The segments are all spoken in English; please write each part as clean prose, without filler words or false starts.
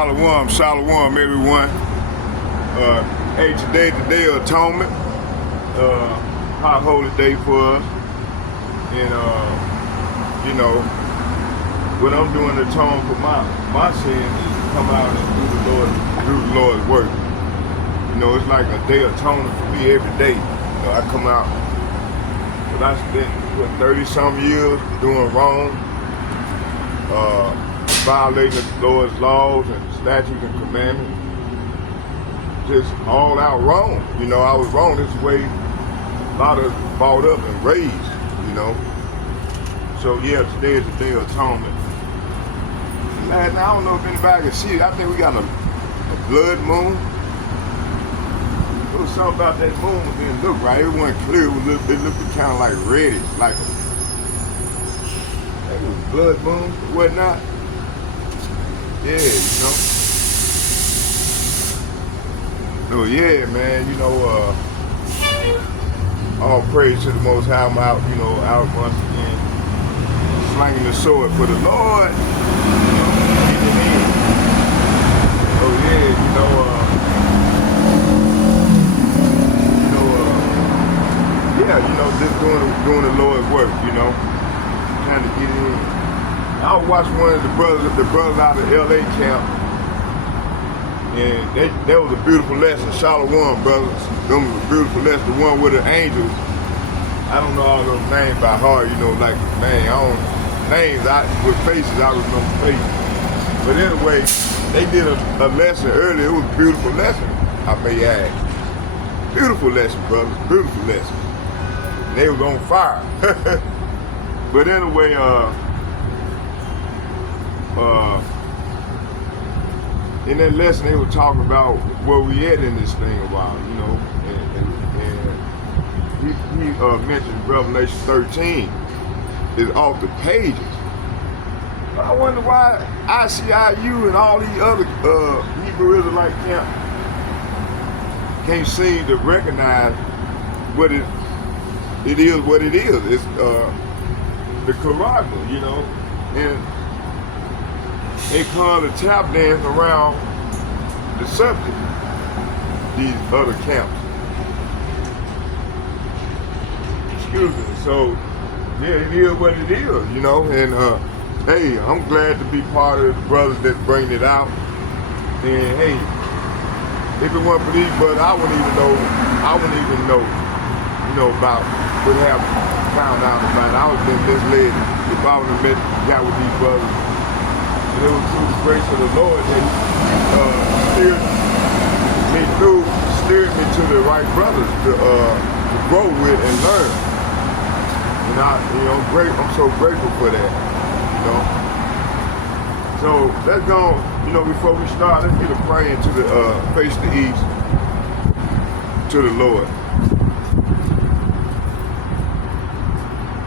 Shalom, shalom, everyone. Hey, today the Day of Atonement. High holy day for us. And, you know, what I'm doing to atone for my sins is to come out and do the Lord's work. You know, it's like a day of atonement for me every day. You know, I come out, but I spent, 30-some years doing wrong, violating the Lord's laws and statutes and commandments. Just all out wrong. You know, I was wrong. This is the way a lot of us brought up and raised, you know. So yeah, today is the Day of Atonement. Last night, I don't know if anybody can see it. I think we got a blood moon. There was something about that moon that didn't look right. It wasn't clear. It looked kind of like reddish, like a blood moon or whatnot. Yeah, you know. So yeah, man, you know, all praise to the Most High. I'm out, you know, out once again, slanging the sword for the Lord. You know, in. So yeah, just doing the Lord's work, you know, trying to get in. I watched one of the brothers out of LA camp, and that was a beautiful lesson. Shalom, brothers. Them was a beautiful lesson. The one with the angels. I don't know all those names by heart, you know, like, man, names with faces, I remember faces. But anyway, they did a lesson earlier. It was a beautiful lesson, I may add. Beautiful lesson, brothers. Beautiful lesson. They was on fire. But anyway, in that lesson, they were talking about where we at in this thing a while, you know, and he mentioned Revelation 13 is off the pages. But I wonder why ICIU and all these other Hebrew Israelite camps can't seem to recognize what it is what it is. It's the Quran, you know, and they come to tap dance around the subject, these other camps. Excuse me. So, yeah, it is what it is, you know, and hey, I'm glad to be part of the brothers that bring it out. And hey, if it weren't for these brothers, I wouldn't even know, you know, about what have found out about it. I would have been misled if I would have got with these brothers. And it was through the grace of the Lord that steered me to the right brothers to grow with and learn. And I'm so grateful for that, you know. So let's go, you know, before we start, let's get a prayer to the face the east to the Lord.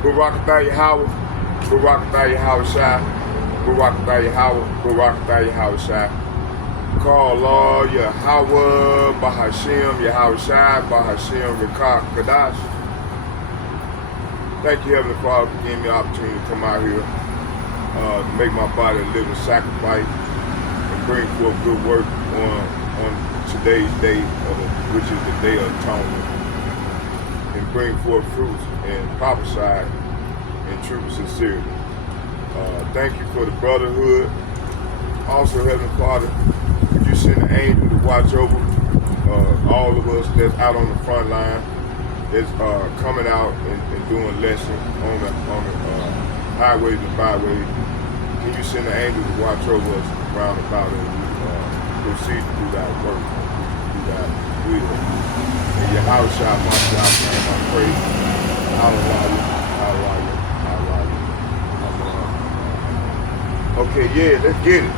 Barak Atah Yahweh, Barak Atah Yahweh Shai, Barak Atah Yahweh, Barak Atah Yahweh Shai. Call Allah Yahweh, Bahashem, Yahweh Shai, Bahashem, Rekah Kadash. Thank you, Heavenly Father, for giving me the opportunity to come out here, to make my body a living sacrifice and bring forth good work on today's day, which is the Day of Atonement, and bring forth fruits and prophesy in truth and sincerity. Thank you for the brotherhood. Also, Heavenly Father, would you send an angel to watch over all of us that's out on the front line, that's coming out and doing lessons on the highways and byways. Can you send an angel to watch over us round about as we proceed to do that work, do that will. And Yahweh Shai, my God, name, I pray. Hallelujah. Okay, yeah, let's get it.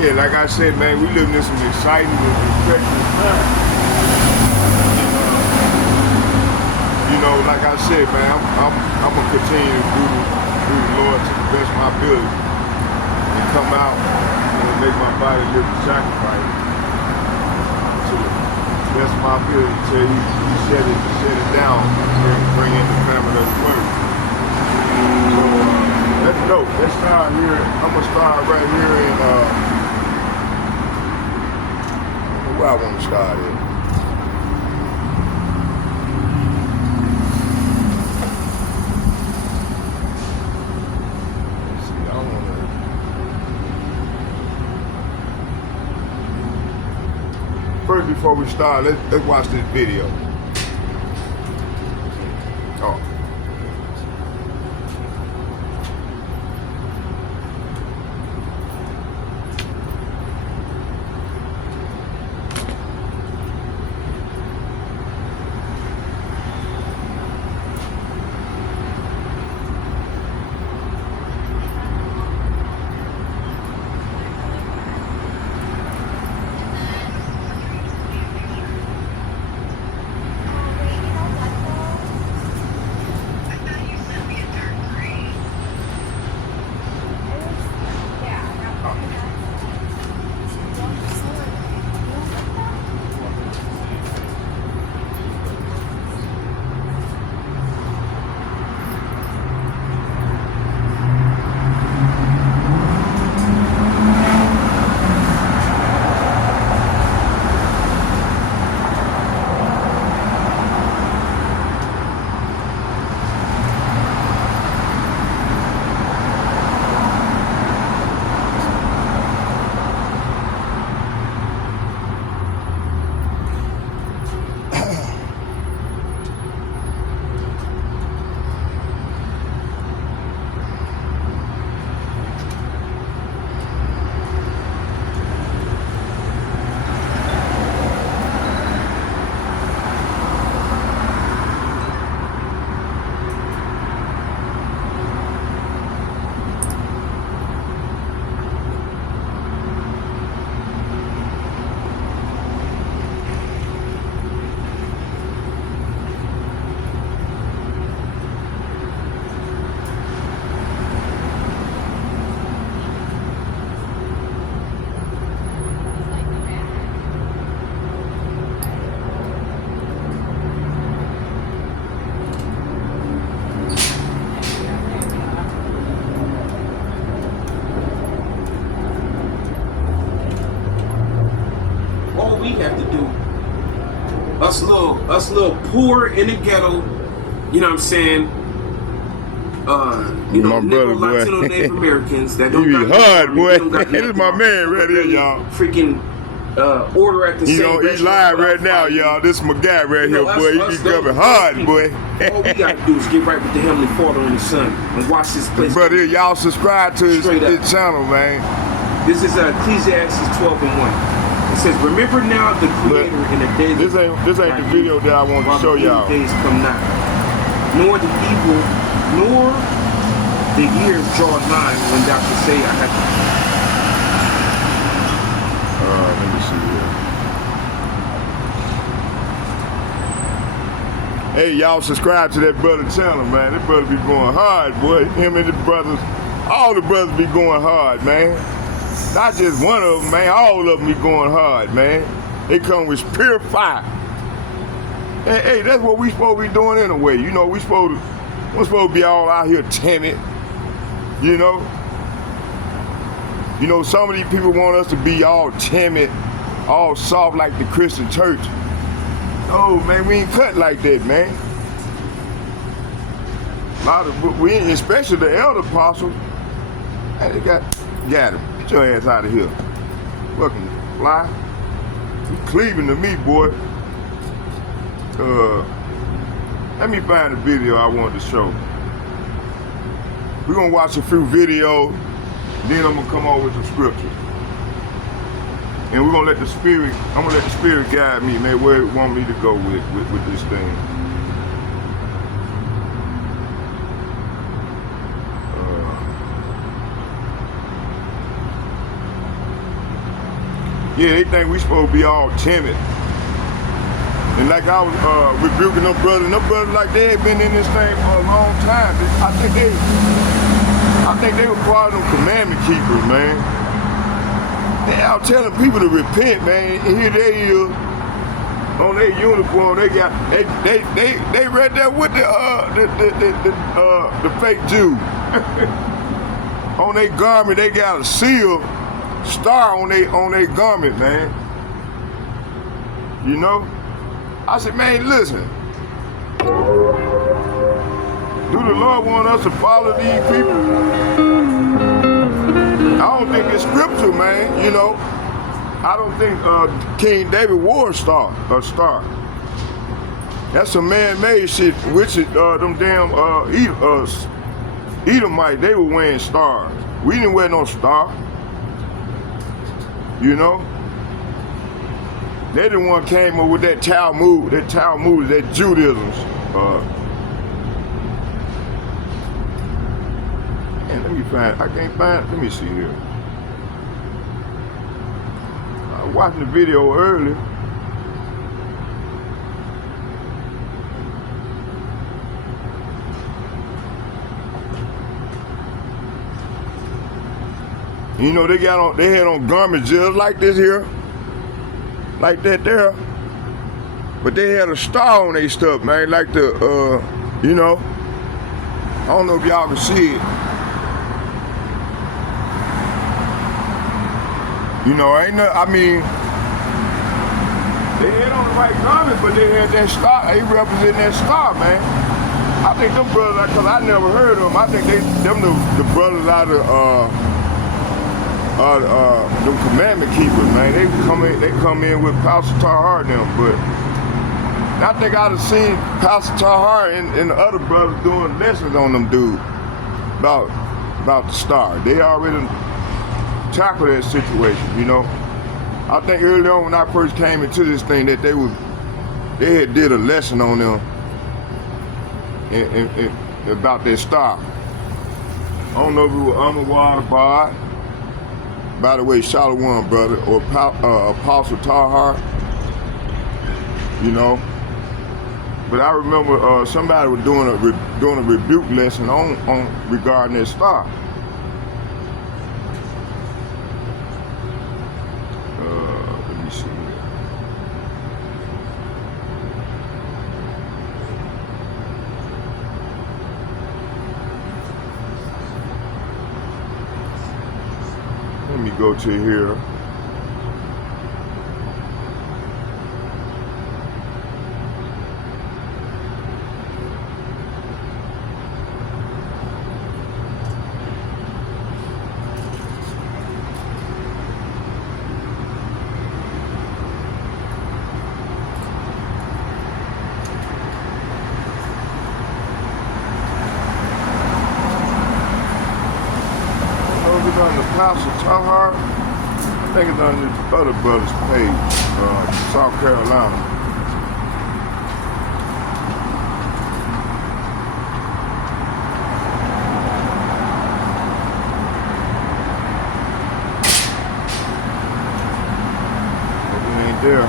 Yeah, like I said, man, we living in some exciting and respectful times. You know, like I said, man, I'm gonna continue to do the Lord to the best of my ability and come out and make my body live a sacrifice to the best of my ability until he shut it down and bring in the family of the word. So let's go. Let's start here. I'm gonna start right here in where I want to start at. Let's see, I don't want to. First, before we start, let's watch this video. Oh. We have to do us little poor in the ghetto, you know what I'm saying? You know, my brother, boy. Latino Native Americans that don't You be hard, boy. This is my man right here, y'all. Freaking order at the same know, he's live right now, y'all. This is my guy right here, boy. He be coming hard, boy. All we gotta do is get right with the Heavenly Father and His Son and watch this place. Brother, y'all subscribe to his channel, man. This is Ecclesiastes 12:1. It says, remember now the Creator in the days. This ain't the video that I want to show y'all. Days come not, nor the evil, nor the years draw nigh when thou shalt say, I have let me see here. Hey, y'all subscribe to that brother channel, man. That brother be going hard, boy. Him and the brothers, all the brothers be going hard, man. Not just one of them, man. All of them be going hard, man. They come with pure fire. Hey, that's what we supposed to be doing anyway. You know, we're supposed to be all out here timid. You know? You know, some of these people want us to be all timid, all soft like the Christian church. No, man, we ain't cut like that, man. Especially the elder apostles, man, they got him. Get your ass out of here. Fucking fly. You cleaving to me, boy. Let me find the video I wanted to show. We're gonna watch a few videos, then I'm gonna come over with some scriptures. And we're gonna let the Spirit, I'm gonna let the Spirit guide me, man, where it want me to go with this thing. Yeah, they think we supposed to be all timid. And like I was rebuking them brothers like they had been in this thing for a long time. I think they were part of them commandment keepers, man. They out telling people to repent, man. And here they is on their uniform. They right there with the fake Jew. On their garment, they got a seal star on their garment, man. You know? I said, man, listen. Do the Lord want us to follow these people? I don't think it's scripture, man, you know. I don't think King David wore a star. That's some man-made shit, which is them damn Edomite, they were wearing stars. We didn't wear no star. You know? They the one came up with that Talmud, that Judaism. Man, let me find, I can't find, let me see here. I was watching the video earlier. You know, they had on garments just like this here. Like that there. But they had a star on their stuff, man. Like the, you know. I don't know if y'all can see it. You know, I mean, they had on the right garments, but they had that star. They represent that star, man. I think them brothers, because I never heard of them, I think them the brothers out of the commandment keepers, man. They come in with Pastor Tahar and them, but I think I'd have seen Pastor Tahar and the other brothers doing lessons on them dudes about the star. They already tackled that situation, you know. I think early on when I first came into this thing that they had did a lesson on them and about their star. I don't know if it was Amawad or Bard. By the way, Shalom, brother, or Apostle Tahar, you know. But I remember somebody was doing a rebuke lesson on regarding that star. Let me see here. Let me go to here. On the Pastor Tahar, I think it's on the other brother's page, South Carolina. But it ain't there.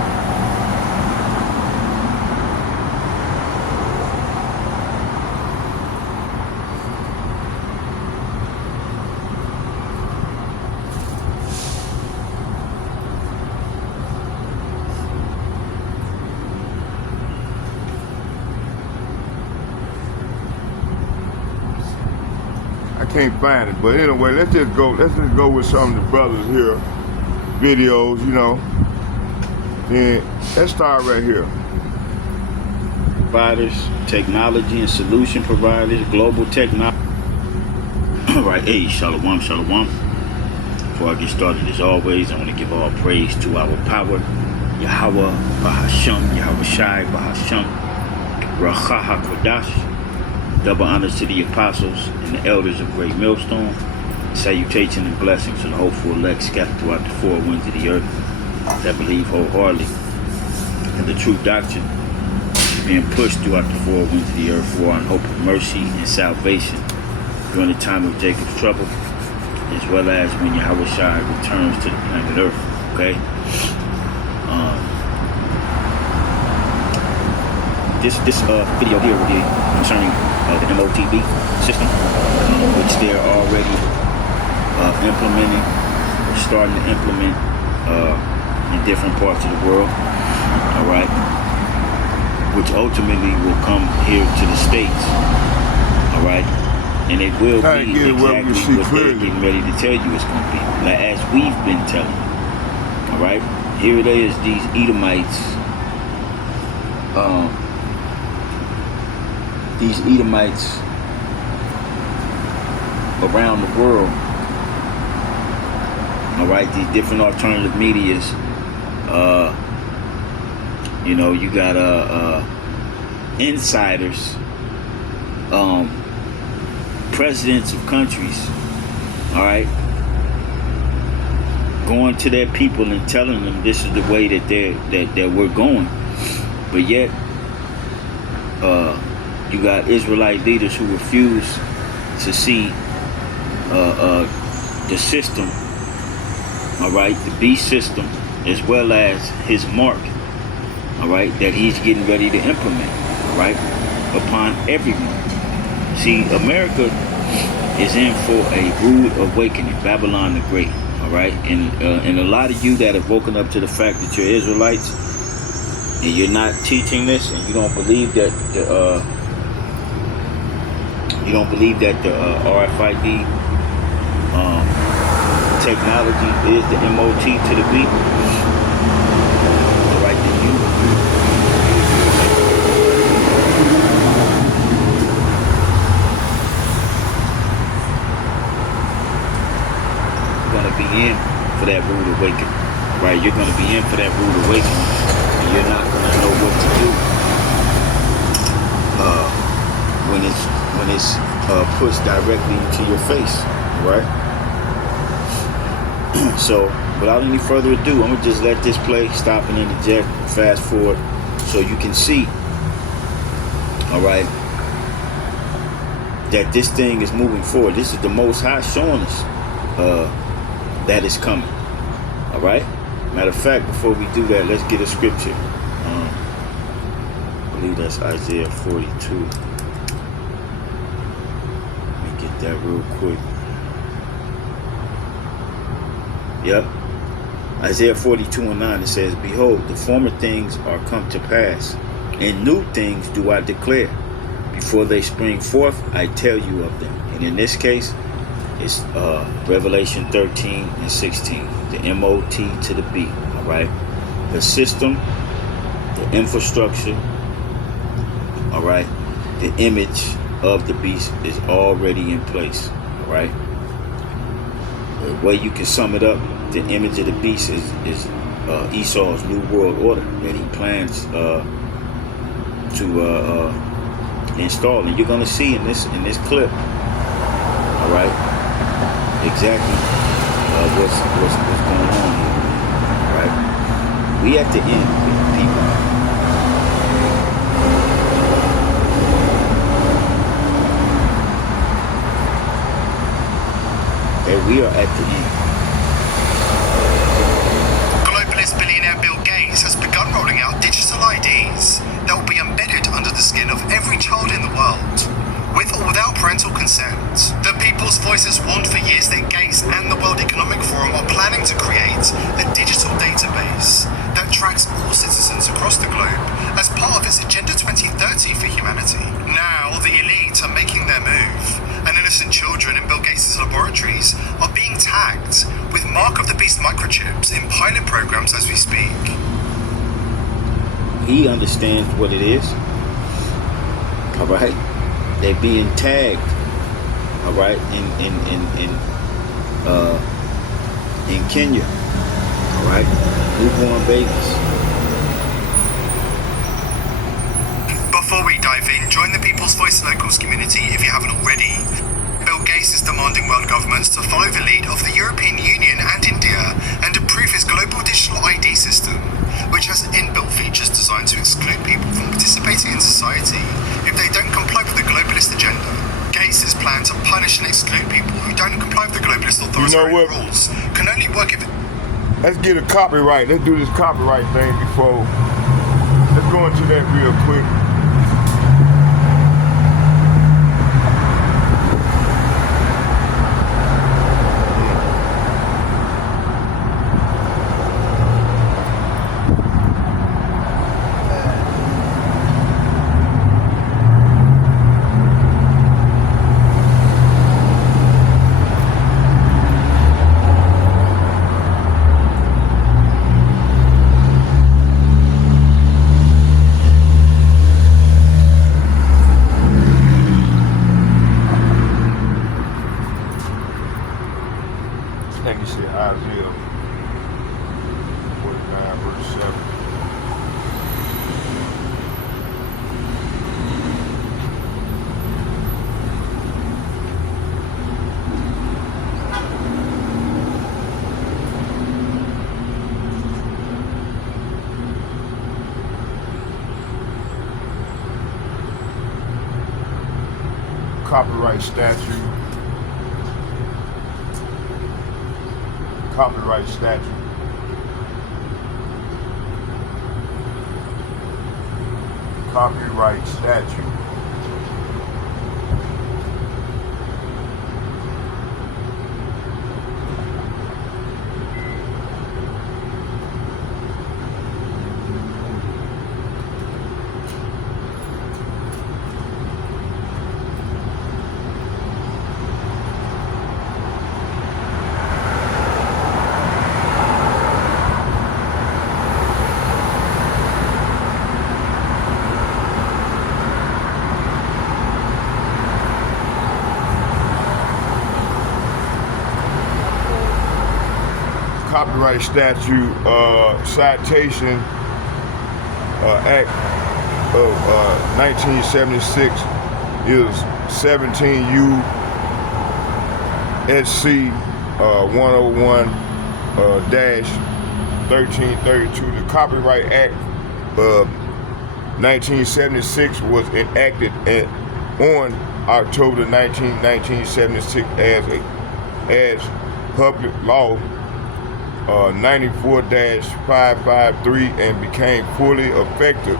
Can't find it, but anyway, let's just go with some of the brothers here videos, you know. And let's start right here. Providers, technology and solution providers, global technology. All right, hey, shalom. Before I get started, as always, I want to give all praise to our power, Yahweh Bahasham, Yahweh Shai Bahasham, Racha HaKodash. Double honors to the apostles and the elders of Great Millstone. Salutation and blessings to the hopeful elect scattered throughout the four winds of the earth that believe wholeheartedly in the true doctrine being pushed throughout the four winds of the earth for in hope of mercy and salvation during the time of Jacob's trouble, as well as when Yahweh Shai returns to the planet earth. Okay? This video here will be concerning the MOTB system, which they're already implementing, or starting to implement in different parts of the world. All right, which ultimately will come here to the States. All right, and it will be exactly what they're getting ready to tell you it's going to be, like as we've been telling you. All right, here it is, these Edomites these Edomites around the world, all right, these different alternative medias, you got insiders, presidents of countries, all right, going to their people and telling them this is the way that we're going. But yet you got Israelite leaders who refuse to see the system, all right, the beast system, as well as his mark, all right, that he's getting ready to implement, all right, upon everyone. See, America is in for a rude awakening, Babylon the Great, all right, and a lot of you that have woken up to the fact that you're Israelites and you're not teaching this, and you don't believe that the RFID technology is the MOT to the B. All right, then you're gonna be in for that rude awakening. Right, you're gonna be in for that rude awakening, and you're not gonna know what to do when it's pushed directly into your face, right? So, without any further ado, I'm gonna just let this play, stop and interject, fast forward, so you can see, all right, that this thing is moving forward. This is the Most High showing us that is coming, all right? Matter of fact, before we do that, let's get a scripture. I believe that's Isaiah 42. Let me get that real quick. Yep. Isaiah 42:9, it says, "Behold, the former things are come to pass, and new things do I declare. Before they spring forth, I tell you of them." And in this case, it's Revelation 13:16. The MOT to the B, all right? The system, the infrastructure, all right? The image of the beast is already in place, all right? The way you can sum it up, the image of the beast is Esau's new world order that he plans to install, and you're gonna see in this clip, all right, exactly what's going on here, all right? We at the end, people. Okay, we are at the end. Globalist billionaire Bill Gates has begun rolling out digital IDs that will be embedded under the skin of every child in the world, with or without parental consent. The People's Voice has warned for years that Gates and the World Economic Forum are planning to create a digital database that tracks all citizens across the globe as part of its Agenda 2030 for humanity. Now, the elite are making their move, and innocent children in Bill Gates' laboratories are being tagged with Mark of the Beast microchips in pilot programs as we speak. He understands what it is, all right? They're being tagged, all right, in Kenya, all right, newborn babies. Before we dive in, join the People's Voice Locals community if you haven't already. Bill Gates is demanding world governments to follow the lead of the European Union and India and approve his global digital ID system, which has inbuilt features designed to exclude people from participating in society if they don't comply with the globalist agenda. Gates' plan to punish and exclude people who don't comply with the globalist authoritarian rules can only work if... Let's get a copyright. Let's do this copyright thing before. Let's go into that real quick. And you see Isaiah 49 verse 7. Copyright statute. Copyright statute. Copyright statute. Copyright statute citation act of 1976 is 17 U.S.C. 101 1332. The Copyright Act of 1976 was enacted on October 19, 1976 as public law 94-553 and became fully effective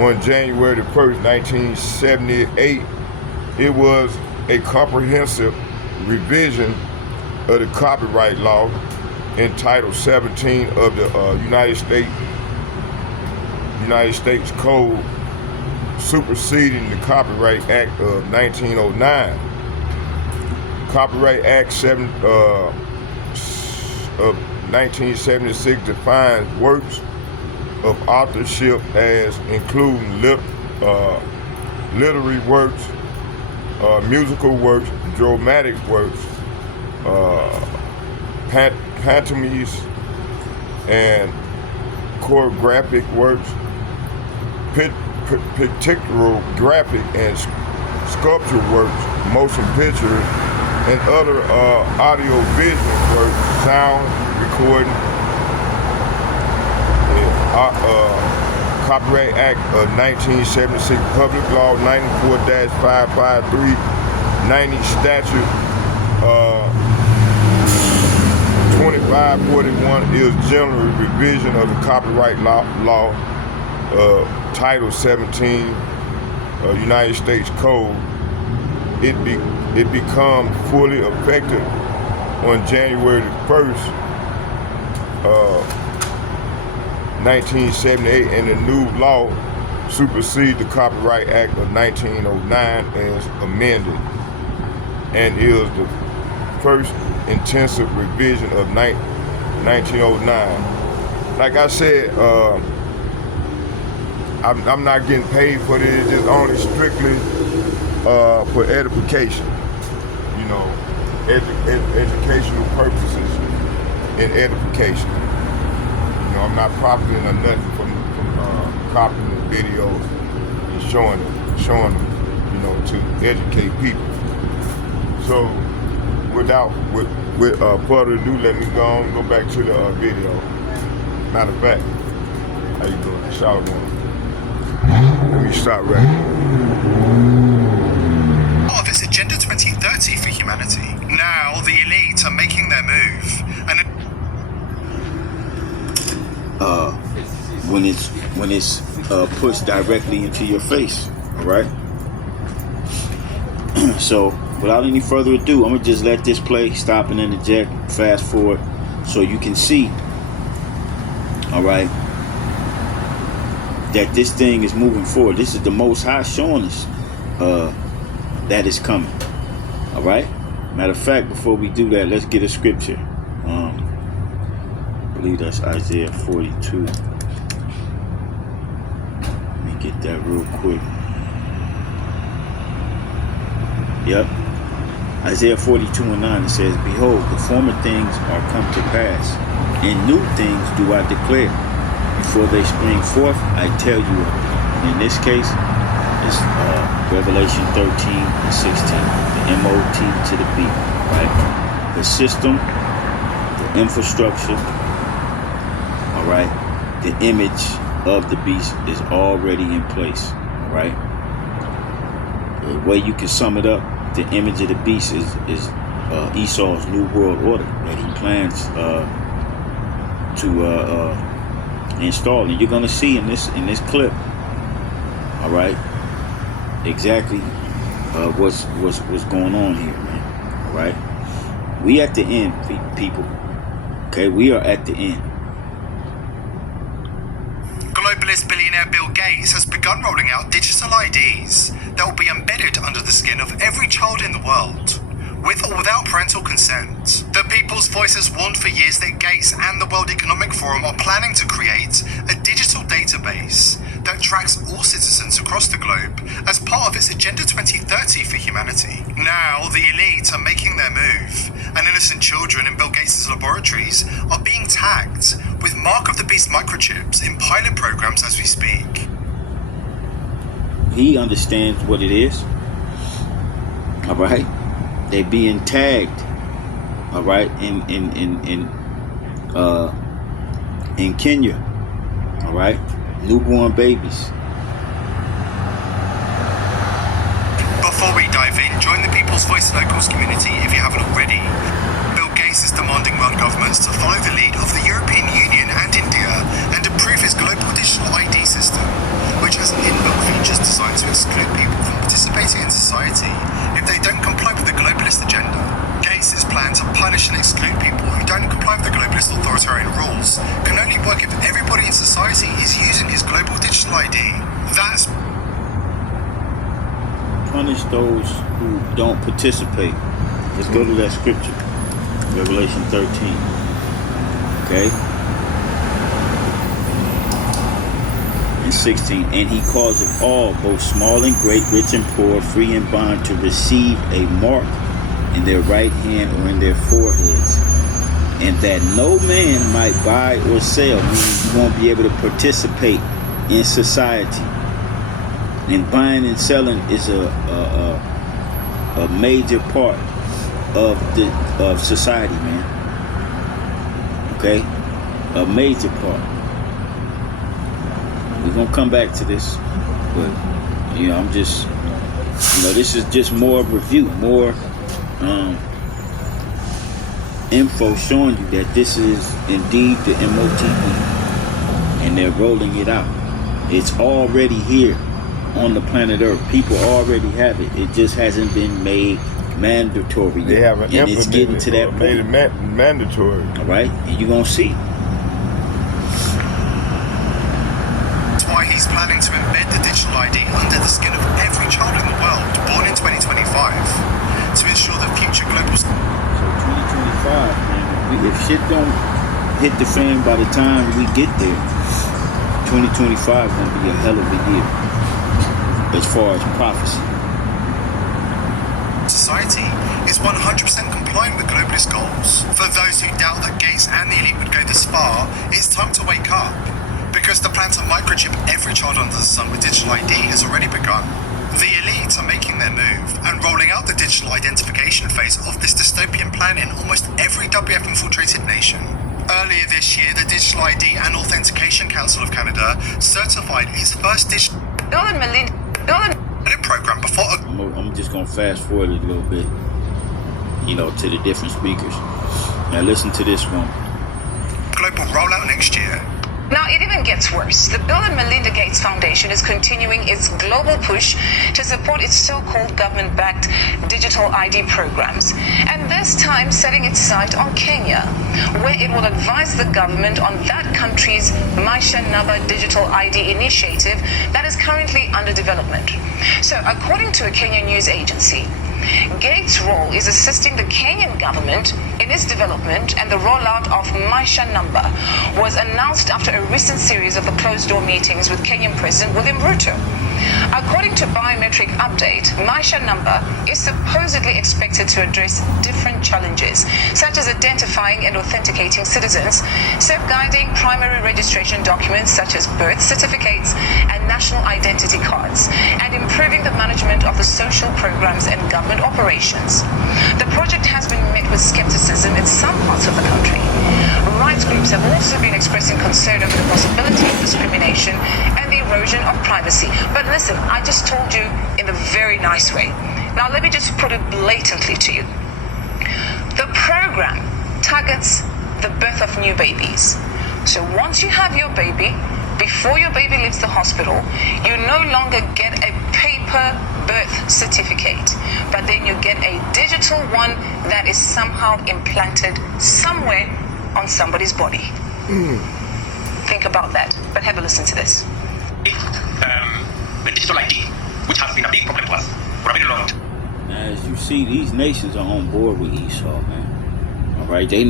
on January 1st, 1978. It was a comprehensive revision of the copyright law in Title 17 of the United States Code, superseding the Copyright Act of 1909. Copyright Act of 1976 defines works of authorship as including literary works, musical works, dramatic works, pantomimes, and choreographic works, pictorial, graphic, and sculpture works, motion pictures, and other audio-visual works, sound recording. Copyright Act of 1976, Public Law 94-553, 90 Statute 2541 is general revision of the copyright law, Title 17, United States Code. It becomes fully effective on January 1st, 1978, and the new law supersedes the Copyright Act of 1909 as amended, and is the first intensive revision of 1909. Like I said, I'm not getting paid for this. It's just only strictly for edification, you know, educational purposes and edification. You know, I'm not profiting or nothing from copying the videos and showing them, you know, to educate people. So, with further ado, let me go back to the video. Matter of fact, how you doing? Shout out. Let me start right here. Of its Agenda 2030 for humanity. Now the elite are making their move, and when it's pushed directly into your face, all right. So without any further ado, I'm gonna just let this play, stop and interject, fast forward, so you can see, all right, that this thing is moving forward. This is the Most High showing us that is coming. All right. Matter of fact, before we do that, let's get a scripture. I believe that's Isaiah 42. Let me get that real quick. Yep. Isaiah 42:9, it says, Behold, the former things are come to pass, and new things do I declare. Before they spring forth, I tell you. In this case, it's Revelation 13:16, the MOT to the B, right? The system, the infrastructure, all right? The image of the beast is already in place, all right? The way you can sum it up, the image of the beast is Esau's new world order that he plans to install, and you're gonna see in this clip, all right, exactly what's going on here, man. All right, we at the end, people. Okay, we are at the end. Globalist billionaire Bill Gates has begun rolling out digital IDs that will be embedded under the skin of every child in the world, with or without parental consent. The People's Voice has warned for years that Gates and the World Economic Forum are planning to create a digital database that tracks all citizens across the globe as part of its Agenda 2030 for humanity. Now, the elite are making their move, and innocent children in Bill Gates' laboratories are being tagged with Mark of the Beast microchips in pilot programs as we speak. He understands what it is. All right, they being tagged. All right, in Kenya. All right, newborn babies. Before we dive in, join the People's Voice Locals community if you haven't already. Bill Gates is demanding world governments to follow the lead of the European Union and India and approve his global digital ID system, which has inbuilt features designed to exclude people from participating in society if they don't comply with the globalist agenda. Gates' plan to punish and exclude people who don't comply with the globalist authoritarian rules can only work if everybody in society is using his global digital ID. That's Punish those who don't participate. Let's go to that scripture, Revelation 13. Okay, and 16. And he causeth all, both small and great, rich and poor, free and bond, to receive a mark in their right hand or in their foreheads, and that no man might buy or sell, meaning you won't be able to participate in society. And buying and selling is a major part of society, man. Okay, a major part. We're gonna come back to this, but I'm just, this is just more review, more info showing you that this is indeed the MOTE, and they're rolling it out. It's already here on the planet Earth. People already have it. It just hasn't been made mandatory yet. They haven't and it's getting to that made it point. mandatory. All right, and you're gonna see. That's why he's planning to embed the digital ID under the skin of every child in the world born in 2025 to ensure that future global... So 2025, man, if shit don't hit the fan by the time we get there, 2025 is gonna be a hell of a year as far as prophecy. Society is 100% compliant with globalist goals. For those who doubt that Gates and the elite would go this far, it's time to wake up, because the plan to microchip every child under the sun with digital ID has already begun. The elites are making their move and rolling out the digital identification phase of this dystopian plan in almost every WF-infiltrated nation. Earlier this year, the Digital ID and Authentication Council of Canada certified its first digital program before I'm just gonna fast forward a little bit, to the different speakers. Now listen to this one. global rollout next year. Now, it even gets worse. The Bill and Melinda Gates Foundation is continuing its global push to support its so-called government-backed digital ID programs, and this time setting its sight on Kenya, where it will advise the government on that country's Maisha Naba digital ID initiative that is currently under development. So, according to a Kenyan news agency, Gates' role is assisting the Kenyan government in its development, and the rollout of Maisha Number was announced after a recent series of the closed-door meetings with Kenyan President William Ruto. According to Biometric Update, Maisha Number is supposedly expected to address different challenges, such as identifying and authenticating citizens, safeguarding primary registration documents such as birth certificates and national identity cards, and improving the management of the social programs and government operations. The project has been met with skepticism in some parts of the country. Rights groups have also been expressing concern over the possibility of discrimination and the erosion of privacy. But listen, I just told you in a very nice way. Now let me just put it blatantly to you. The program targets the birth of new babies. So once you have your baby, before your baby leaves the hospital, you no longer get a paper birth certificate, but then you get a digital one that is somehow implanted somewhere on somebody's body. Think about that, but have a listen to this. The digital ID, which has been a big problem to us for a very long time. As you see, these nations are on board with Esau, man. All right, they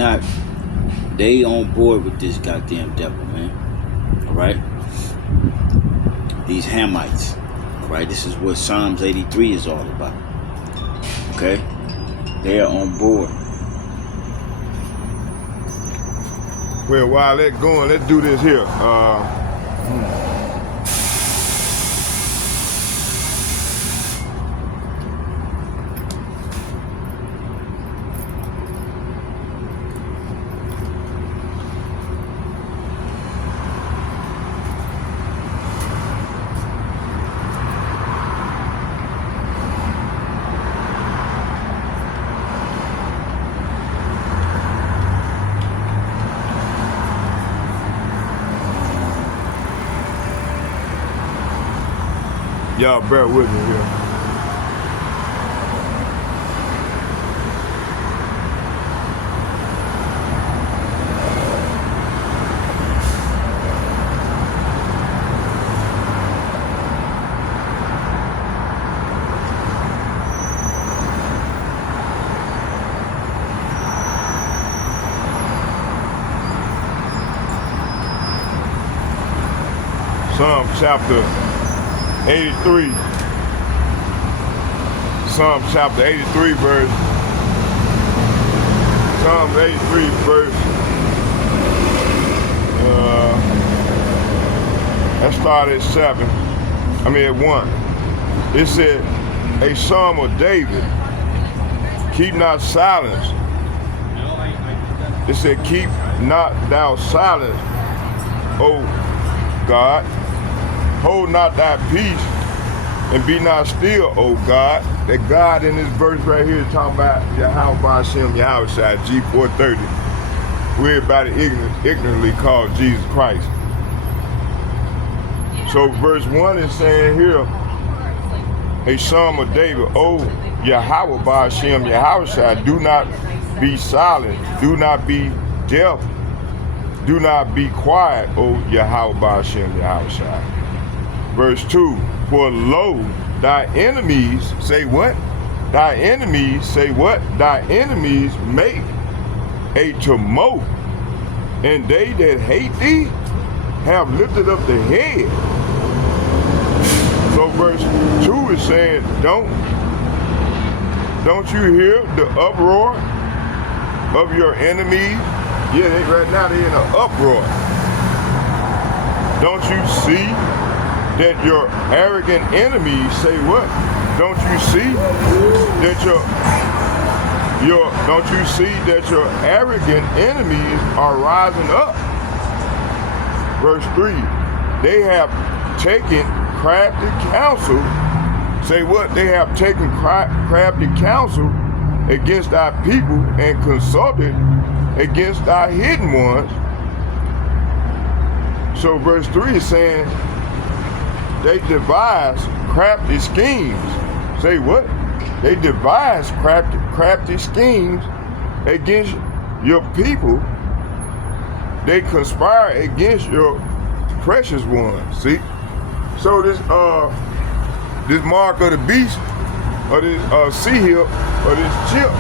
on board with this goddamn devil, man. All right, these Hamites. All right, this is what Psalms 83 is all about. Okay, they are on board. Well, while that's going, let's do this here. Y'all bear with me here. Psalm chapter 83. Psalm chapter 83 verse. Psalm 83 verse. Let's start at 7. At 1. It said, a psalm of David. Keep not silence. It said, keep not thou silence, O God. Hold not thy peace, and be not still, O God. That God in this verse right here is talking about Yahweh Hashem Yahweh G430, where everybody ignorantly called Jesus Christ. So verse 1 is saying here, a psalm of David, O Yahweh Hashem Yahweh, do not be silent, do not be deaf, do not be quiet, O Yahweh Hashem Yahweh. Verse 2, for lo, thy enemies say what? Thy enemies say what? Thy enemies make a tumult, and they that hate thee have lifted up the head. So verse 2 is saying, don't you hear the uproar of your enemies? Yeah, right now they're in an uproar. Don't you see that your arrogant enemies say what? Don't you see that your arrogant enemies are rising up? Verse 3, they have taken crafty counsel. Say what? They have taken crafty counsel against thy people and consulted against thy hidden ones. So verse 3 is saying, they devise crafty schemes. Say what? They devise crafty schemes against your people. They conspire against your precious ones. See? So this mark of the beast, or this sea hip, or this chip,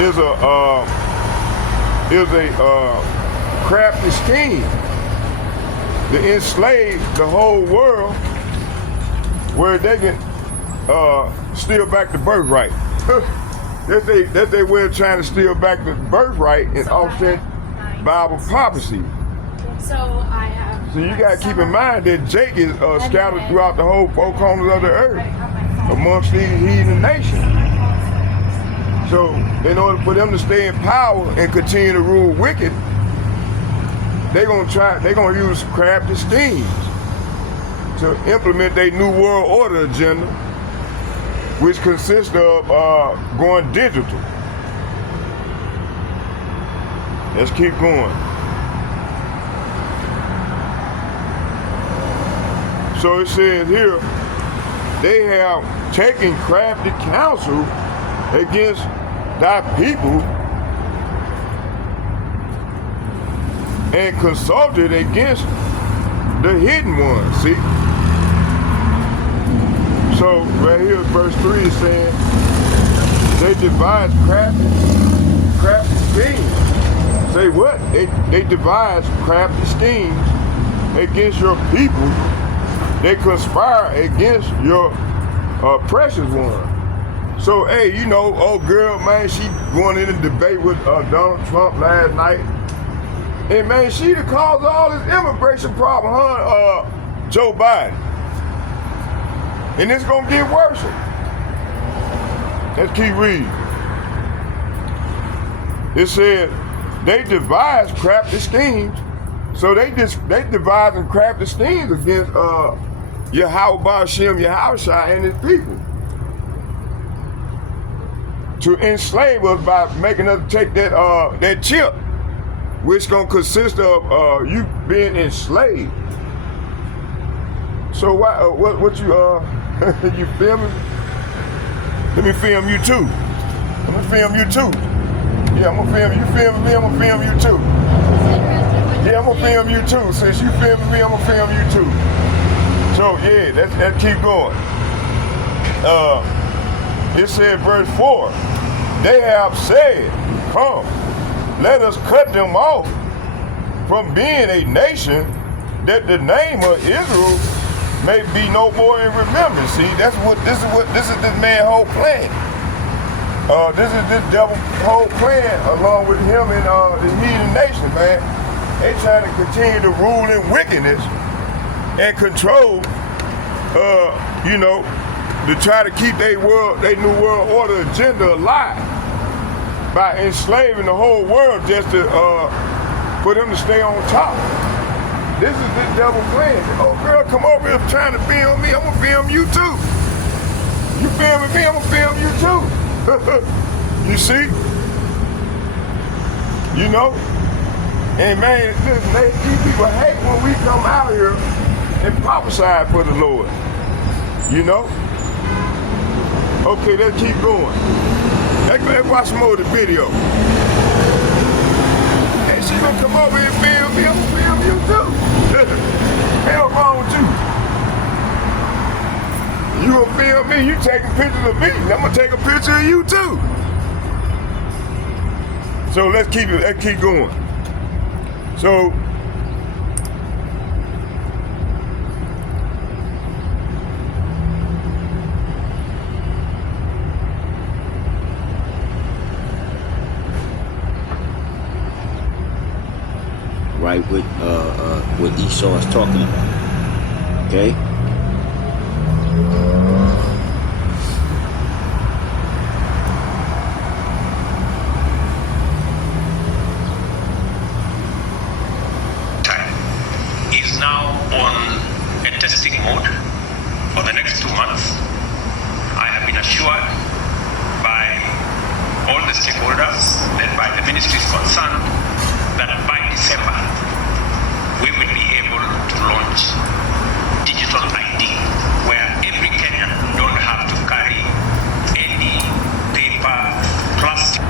is is a crafty scheme to enslave the whole world where they can steal back the birthright. That's their way of trying to steal back the birthright and offset Bible prophecy. So I have. So you got to keep in mind that Jake is scattered throughout the whole four corners of the earth amongst these heathen nations. So in order for them to stay in power and continue to rule wicked, they're gonna use crafty schemes to implement their New World Order agenda, which consists of going digital. Let's keep going. So it says here, they have taken crafty counsel against thy people and consulted against the hidden ones. See? So right here, verse 3 is saying, they devised crafty schemes. Say what? They devised crafty schemes against your people. They conspire against your precious one. So, hey, you know, old girl, man, she going in a debate with Donald Trump last night. And, man, she the cause of all this immigration problem, huh, Joe Biden. And it's going to get worse. Let's keep reading. It said, they devised crafty schemes. So they devised and crafty schemes against Yahweh Ba'ashem Yahushua and his people to enslave us by making us take that chip, which gonna consist of you being enslaved. So what you you filming? Let me film you too. I'm gonna film you too. Yeah, I'm gonna film you. Filming me, I'm gonna film you too. Yeah, I'm gonna film you too. Since you filming me, I'm gonna film you too. So yeah, let's keep going. It said verse 4, they have said, come, let us cut them off from being a nation, that the name of Israel may be no more in remembrance. See, this is this man's whole plan. This is this devil's whole plan along with him and the heathen nation, man. They trying to continue to rule in wickedness and control, you know, to try to keep their New World Order agenda alive by enslaving the whole world just to for them to stay on top. This is this devil plan. Oh girl, come over here trying to film me. I'm gonna film you too. You filming me, I'm gonna film you too. You see? You know? And man, listen, these people hate when we come out here and prophesy for the Lord. You know? Okay, let's keep going. Let's watch some more of the video. Hey, she gonna come over and film me, I'm gonna film you too. Hell wrong with you? You gonna film me, you taking pictures of me, I'm gonna take a picture of you too. So let's keep going. So right with what Esau is talking about. Okay? Time is now on a testing mode for the next 2 months. I have been assured by all the stakeholders led by the ministries concerned that by December we will be able to launch digital ID where every Kenyan don't have to carry any paper, plastic.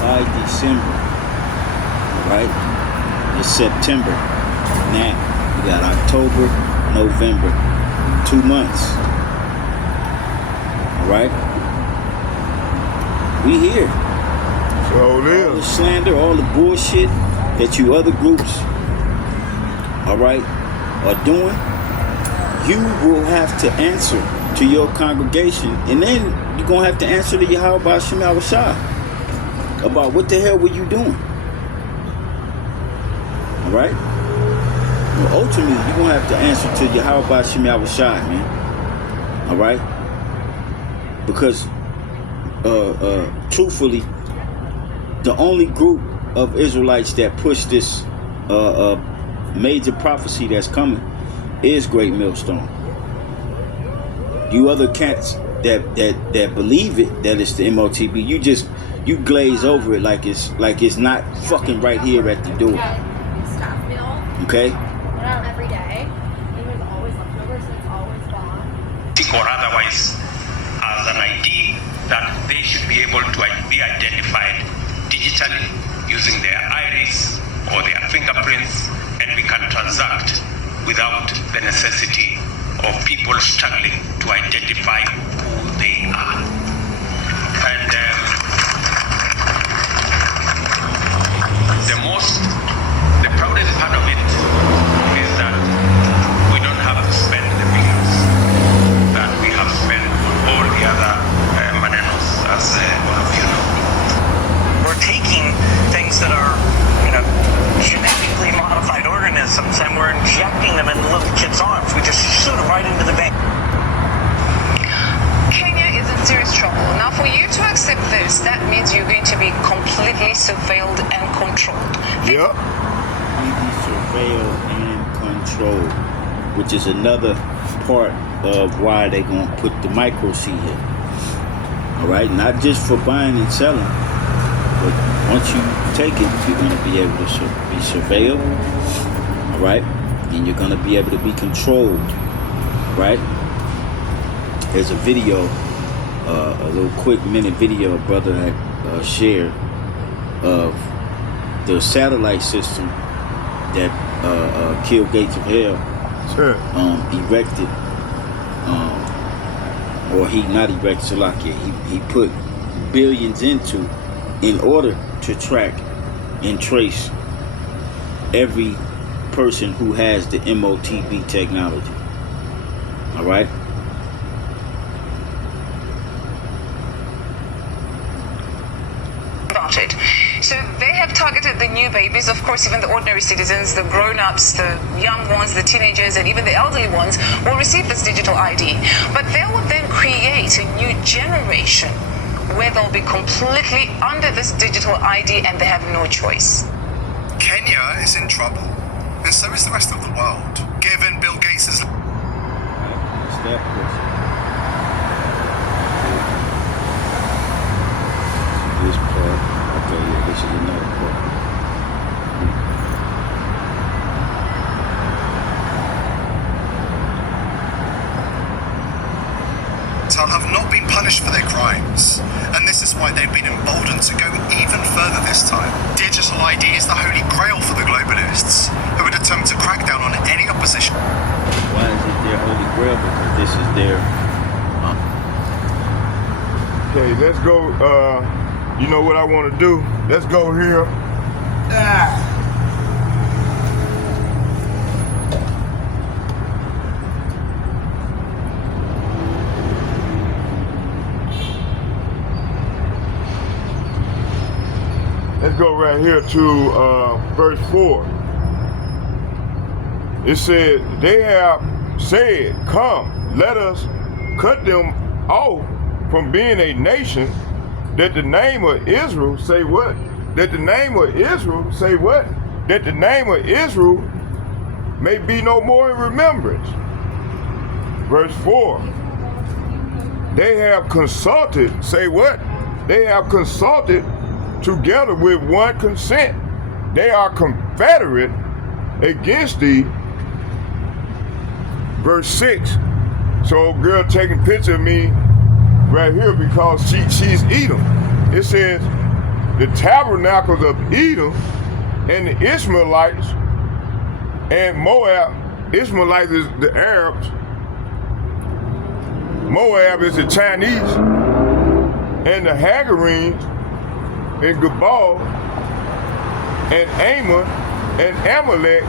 By December, right? It's September. Now we got October, November, 2 months. All right? We here. so Oh, all the yeah. slander, all the bullshit that you other groups, all right, are doing, you will have to answer to your congregation, and then you're gonna have to answer to Yahweh Shem Shah about what the hell were you doing. All right? Well, ultimately, you're gonna have to answer to Yahweh Shem Shah, man. All right? Because, truthfully, the only group of Israelites that push this major prophecy that's coming is Great Millstone. You other cats that believe it, that it's the MOTB, you glaze over it like it's not fucking right here at the door. Staff meal. Okay? Went out every day. And there's always leftovers, so it's always gone. Or otherwise as an ID that they should be able to be identified digitally using their iris or their fingerprints, and we can transact without the necessity of people struggling to identify who they are. And the proudest part of it is that we don't have to spend the billions that we have spent on all the other manenos, as all of you know. We're taking things that are, genetically modified organisms, and we're injecting them in little kids' arms. We just shoot them right into the vein. Kenya is in serious trouble. Now, for you to accept this, that means you're going to be completely surveilled and controlled. Yep. Completely surveilled and controlled, which is another part of why they're going to put the micro-C here. All right? Not just for buying and selling, but once you take it, you're going to be able to be surveilled, all right? And you're going to be able to be controlled, right? There's a video, a little quick minute video a brother had shared of the satellite system that Kill Gates of Hell Sure. erected, or he not erected, Salakia, he put billions into in order to track and trace every person who has the MOTB technology. All right? About it. So they have targeted the new babies, of course, even the ordinary citizens, the grown-ups, the young ones, the teenagers, and even the elderly ones will receive this digital ID. But they will then create a new generation where they'll be completely under this digital ID and they have no choice. Kenya is in trouble, and so is the rest of the world, given Bill Gates' It's that person. This part. Okay, yeah, this is another part. have not been punished for their crimes, and this is why they've been emboldened to go even further this time. Digital ID is the holy grail for the globalists, who are determined to crack down on any opposition. Why is it their holy grail? Because this is their... Okay, let's go. You know what I want to do? Let's go here. Let's go right here to verse 4. It said, they have said, come, let us cut them off from being a nation, that the name of Israel say what? That the name of Israel say what? That the name of Israel may be no more in remembrance. Verse 4. They have consulted, say what? They have consulted together with one consent. They are confederate against thee. Verse 6. So girl taking picture of me right here because she's Edom. It says the tabernacles of Edom and the Ishmaelites and Moab. Ishmaelites is the Arabs. Moab is the Chinese. And the Hagarenes and Gebal, and Ammon, and Amalek.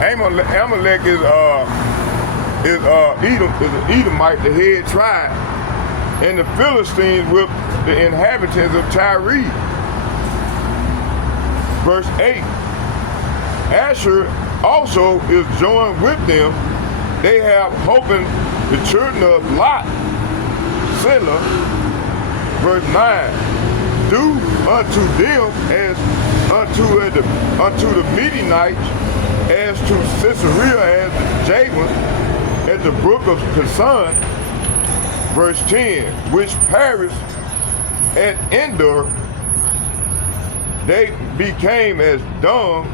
Amalek is an Edomite, the head tribe, and the Philistines with the inhabitants of Tyre. Verse 8. Asher also is joined with them. They have holpen the children of Lot, Selah. Verse 9. Do unto them as unto the Midianites, as to Sisera, as the Jabin, at the brook of Kison. Verse 10, which perished at Endor, they became as dung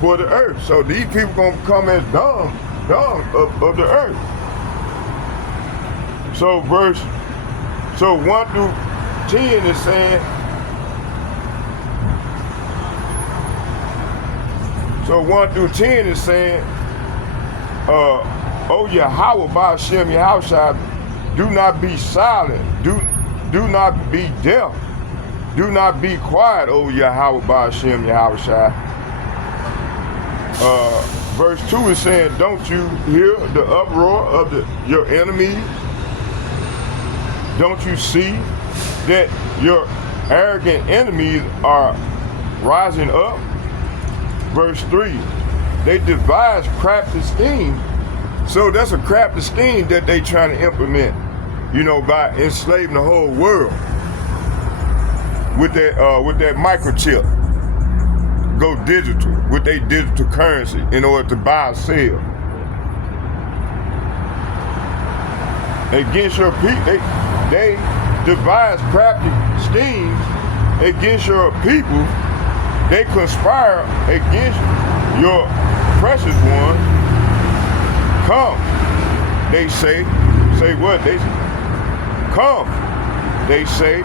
for the earth. So these people gonna come as dung of the earth. So 1 through 10 is saying, so 1 through 10 is saying, O Yahweh, Ba'ashem Yahushua, do not be silent, do not be deaf, do not be quiet, O Yahweh, Ba'ashem Yahushua. Verse 2 is saying, don't you hear the uproar of your enemies? Don't you see that your arrogant enemies are rising up? Verse 3, they devise crafty schemes. So that's a crafty scheme that they trying to implement, by enslaving the whole world with that microchip. Go digital with their digital currency in order to buy or sell. Against your people, they devise crafty schemes against your people. They conspire against your precious ones. Come, they say what? They say, come, they say,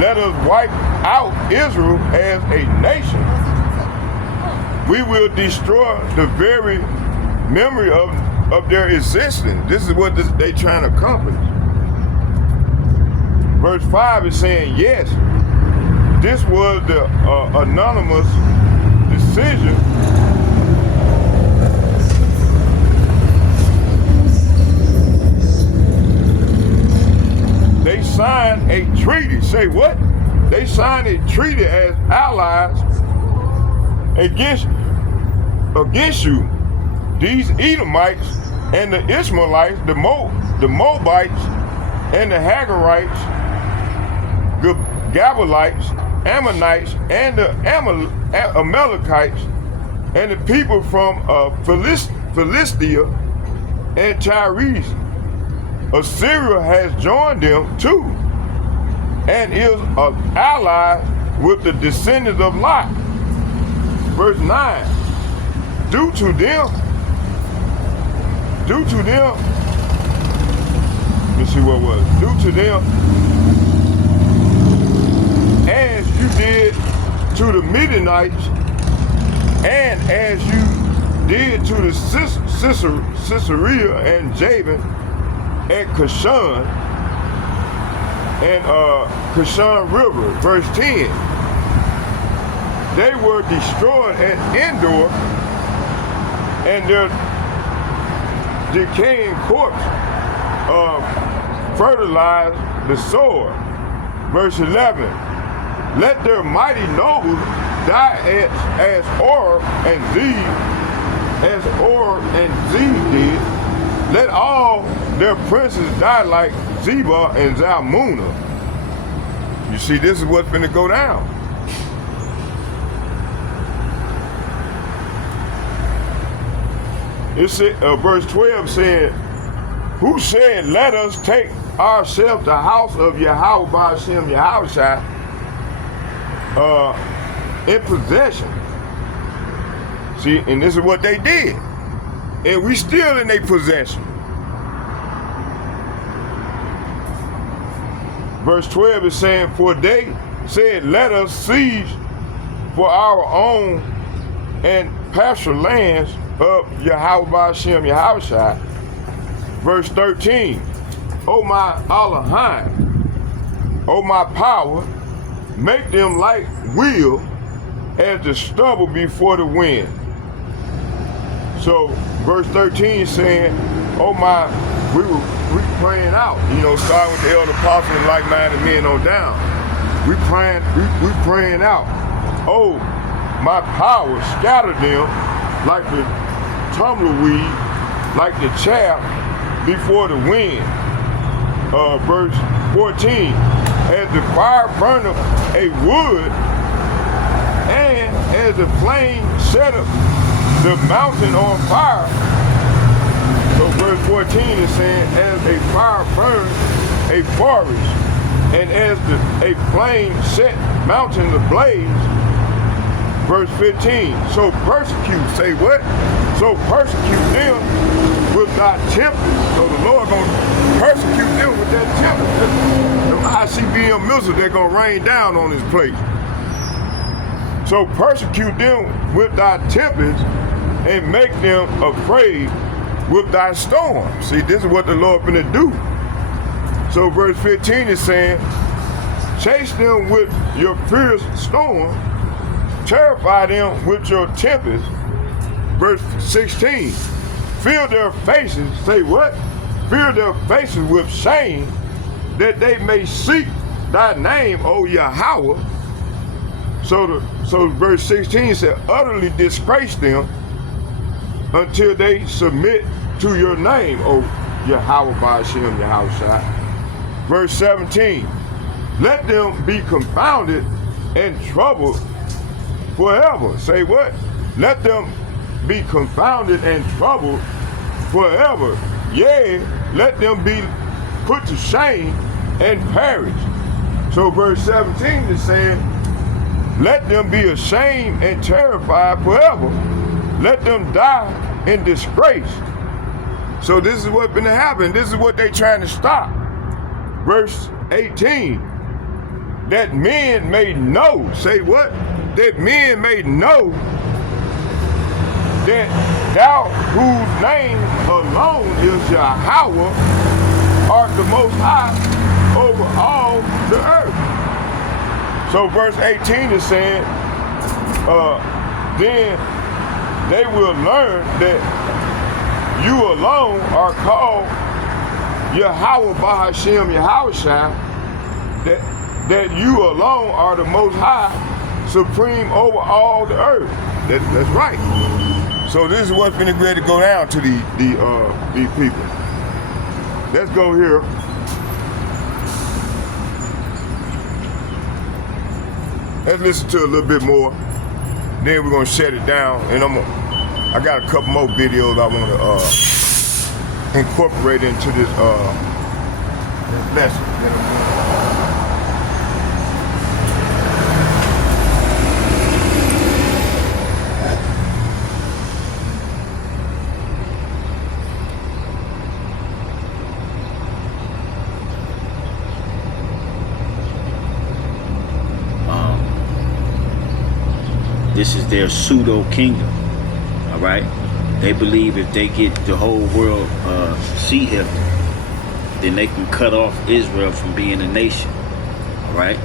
let us wipe out Israel as a nation. We will destroy the very memory of their existence. This is what they trying to accomplish. Verse 5 is saying, yes, this was the anonymous decision they signed a treaty. Say what? They signed a treaty as allies against you. These Edomites and the Ishmaelites, the Moabites and the Hagarites, the Gabalites, Ammonites and the Amalekites, and the people from Philistia and Tyre. Assyria has joined them too, and is an ally with the descendants of Lot. Verse 9, do to them, let me see what was, do to them as you did to the Midianites, and as you did to the Sisera and Jabin at Kishon and Kishon River. Verse 10, they were destroyed at Endor, and their decaying corpse fertilized the soil. Verse 11, let their mighty nobles die as Or and Zeb did. Let all their princes die like Zebah and Zalmunna. You see, this is what's finna go down. It said, verse 12 said, who said, let us take ourselves the house of Yahweh Ba'ashem Yahushua in possession. See, and this is what they did. And we still in their possession. Verse 12 is saying, for they said, let us seize for our own and pasture lands of Yahweh Ba'ashem Yahushua. Verse 13, O my Elohim, O my power, make them like wheel as the stubble before the wind. So verse 13 is saying, oh my, we praying out, starting with the elder apostles and like-minded men on down. We praying out. Oh, my power scattered them like the tumbleweed, like the chaff before the wind. Verse 14, as the fire burneth a wood, and as the flame setteth the mountain on fire. So verse 14 is saying, as a fire burns a forest, and as a flame set mountains ablaze. Verse 15, so persecute, say what? So persecute them with thy tempest. So the Lord gonna persecute them with that tempest. The ICBM missiles, they're gonna rain down on this place. So persecute them with thy tempest and make them afraid with thy storm. See, this is what the Lord finna do. So verse 15 is saying, chase them with your fierce storm, terrify them with your tempest. Verse 16, fill their faces, say what? Fill their faces with shame, that they may seek thy name, O Yahweh. So verse 16 said, utterly disgrace them until they submit to your name, O Yahweh Ba'ashem Yahushua. Verse 17, let them be confounded and troubled forever. Say what? Let them be confounded and troubled forever. Yea, let them be put to shame and perish. So verse 17 is saying, let them be ashamed and terrified forever. Let them die in disgrace. So this is what's going to happen. This is what they're trying to stop. Verse 18, that men may know, say what? That men may know that thou whose name alone is Yahweh art the most high over all the earth. So verse 18 is saying, then they will learn that you alone are called Yahweh Ba'ashem Yahushua, that you alone are the most high, supreme over all the earth. That's right. So this is what's been ready to go down to these people. Let's go here. Let's listen to a little bit more. Then we're gonna shut it down, and I got a couple more videos I want to incorporate into this lesson. This is their pseudo kingdom. All right, they believe if they get the whole world sea hip, then they can cut off Israel from being a nation. All right,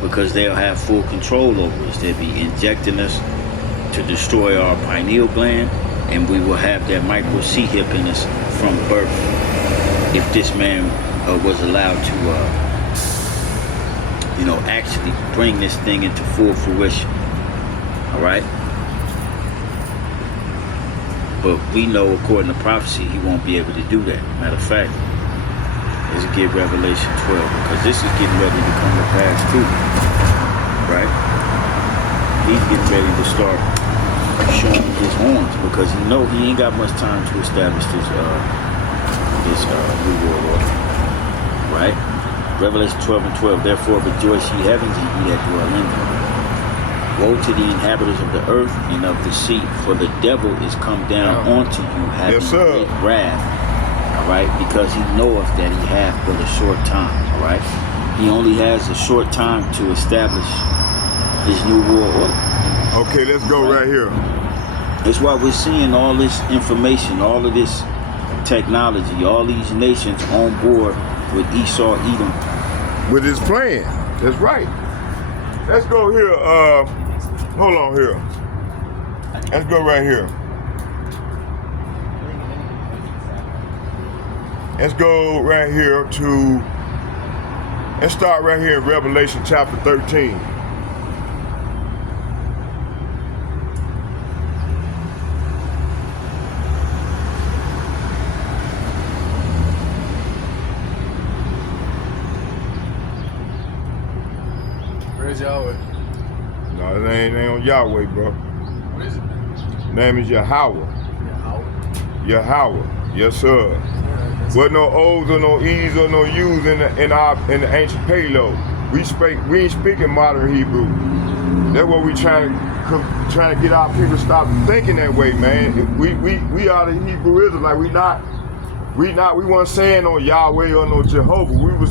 because they'll have full control over us. They'll be injecting us to destroy our pineal gland, and we will have that micro sea hip in us from birth. If this man was allowed to, actually bring this thing into full fruition. All right. But we know, according to prophecy, he won't be able to do that. Matter of fact, let's get Revelation 12, because this is getting ready to come to pass too. Right? He's getting ready to start showing his horns, because he know he ain't got much time to establish this new world order. Right? Revelation 12 and 12. Therefore rejoice ye heavens, and ye that dwell in them. Woe to the inhabitants of the earth and of the sea, for the devil is come down onto you, having great wrath, all right, because he knoweth that he hath but a short time, all right? He only has a short time to establish his new world order. Okay, let's go right here. That's why we're seeing all this information, all of this technology, all these nations on board with Esau, Edom. With his plan, that's right. Let's go here. Hold on here. Let's go right here. Let's go right here to. Let's start right here in Revelation chapter 13. Where's Yahweh? No, it ain't on Yahweh, bro. What is it? Name is Yahweh. Yahweh. Yes, sir. With no O's or no E's or no U's in the ancient Paleo. We ain't speaking modern Hebrew. That's what we trying to get our people to stop thinking that way, man. We are the Hebrew Israelites. We weren't saying no Yahweh or no Jehovah. We were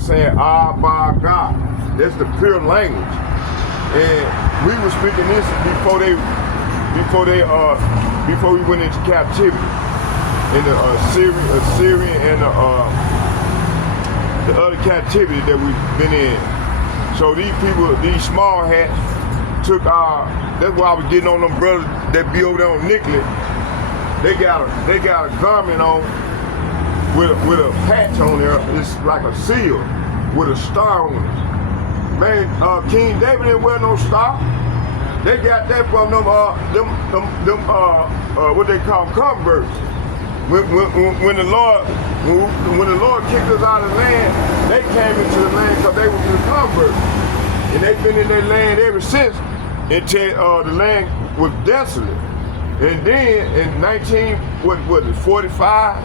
saying Abba God. That's the pure language. And we were speaking this before we went into captivity. In the Assyrian and the other captivity that we've been in. So these people, these small hats, took that's why I was getting on them brothers that be over there on Nicollet. They got a garment on with a patch on there. It's like a seal with a star on it. Man, King David didn't wear no star. They got that from them what they call converts. When the Lord kicked us out of the land, they came into the land because they were the converts, and they've been in their land ever since until the land was desolate. And then in 1945,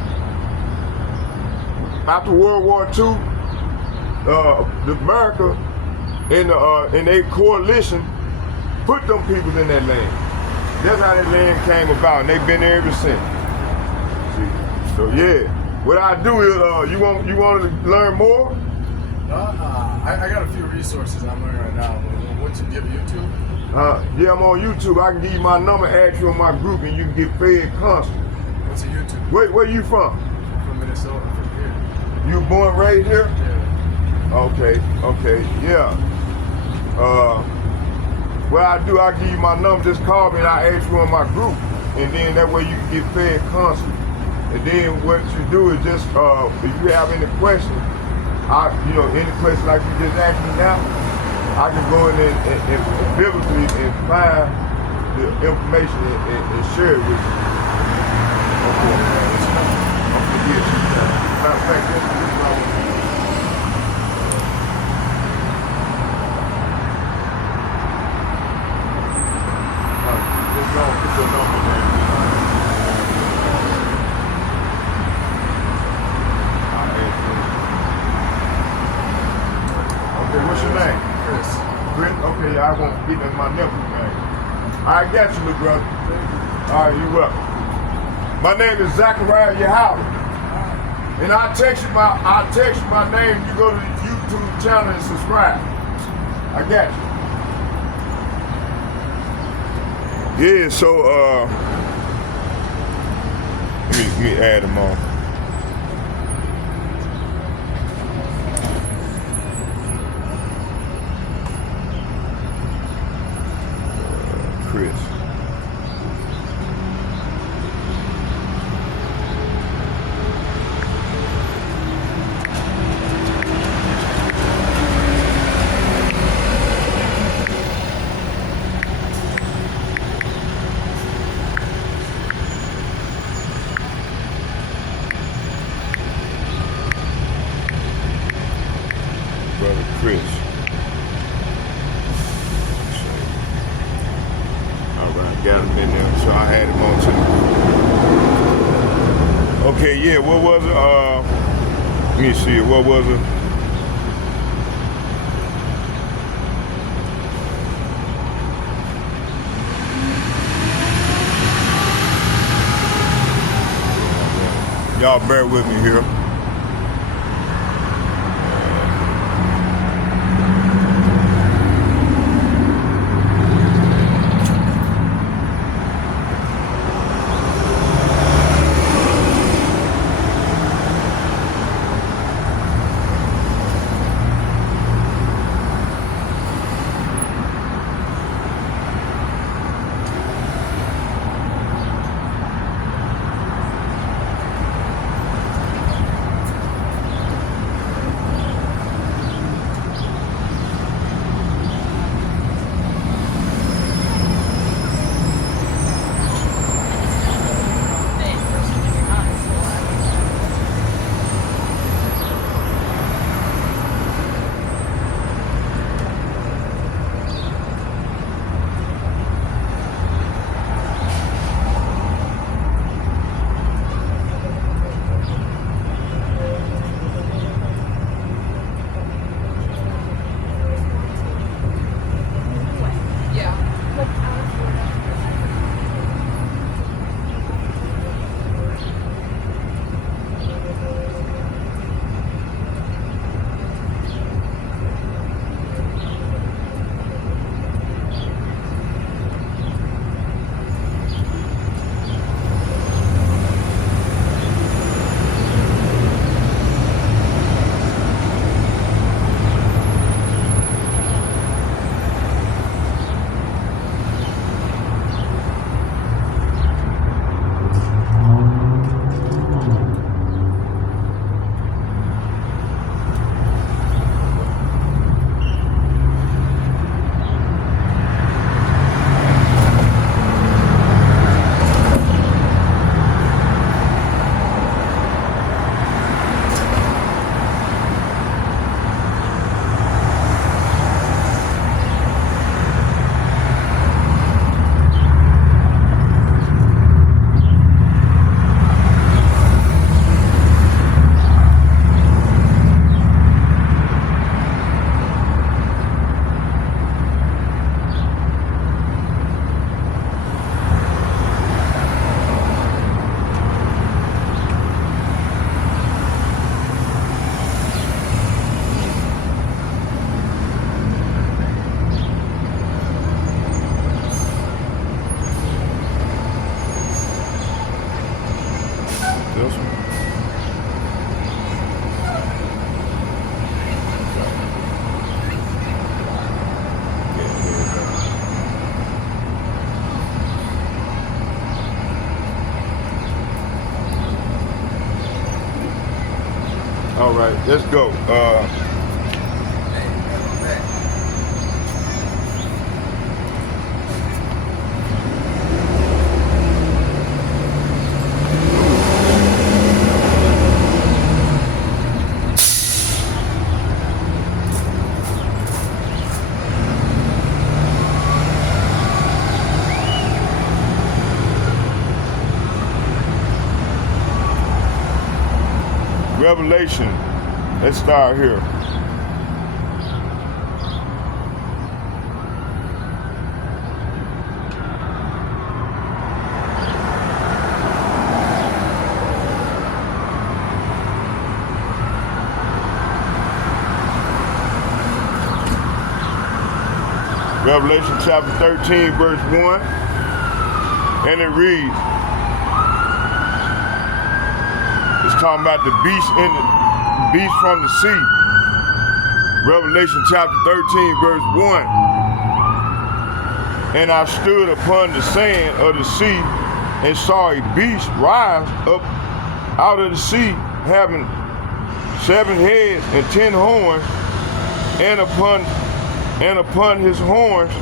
after World War II, America and their coalition put them people in that land. That's how that land came about, and they've been there ever since. So yeah, what I do is, you want to learn more? I got a few resources I'm learning right now. What you give YouTube? Yeah, I'm on YouTube. I can give you my number, add you on my group, and you can get fed constantly. What's a YouTube? Where you from? From Minnesota, from here. You born right here? Yeah. Okay, yeah. What I do, I give you my number, just call me and I add you on my group, and then that way you can get fed constantly. And then what you do is just, if you have any questions, any questions like you just asked me now, I can go in and biblically and find the information and share it with you. Okay. I'm gonna get you. Matter of fact, this is what I want to do. Just go and put your number there. What's your name? Chris. Chris? Okay, I won't get in my nephew name. I got you, little brother. All right, you welcome. My name is Zachariah Yahweh. And I'll text you my name. You go to the YouTube channel and subscribe. I got you. Yeah, so let me add them on. Chris. Brother Chris. Got him in there, so I had him on too. Okay, yeah, what was it? Let me see, what was it? Y'all bear with me here. right, let's go. Revelation. Let's start here. Revelation chapter 13, verse 1. And it reads, it's talking about the beast from the sea. Revelation chapter 13, verse 1. And I stood upon the sand of the sea and saw a beast rise up out of the sea, having 7 heads and 10 horns, and upon his horns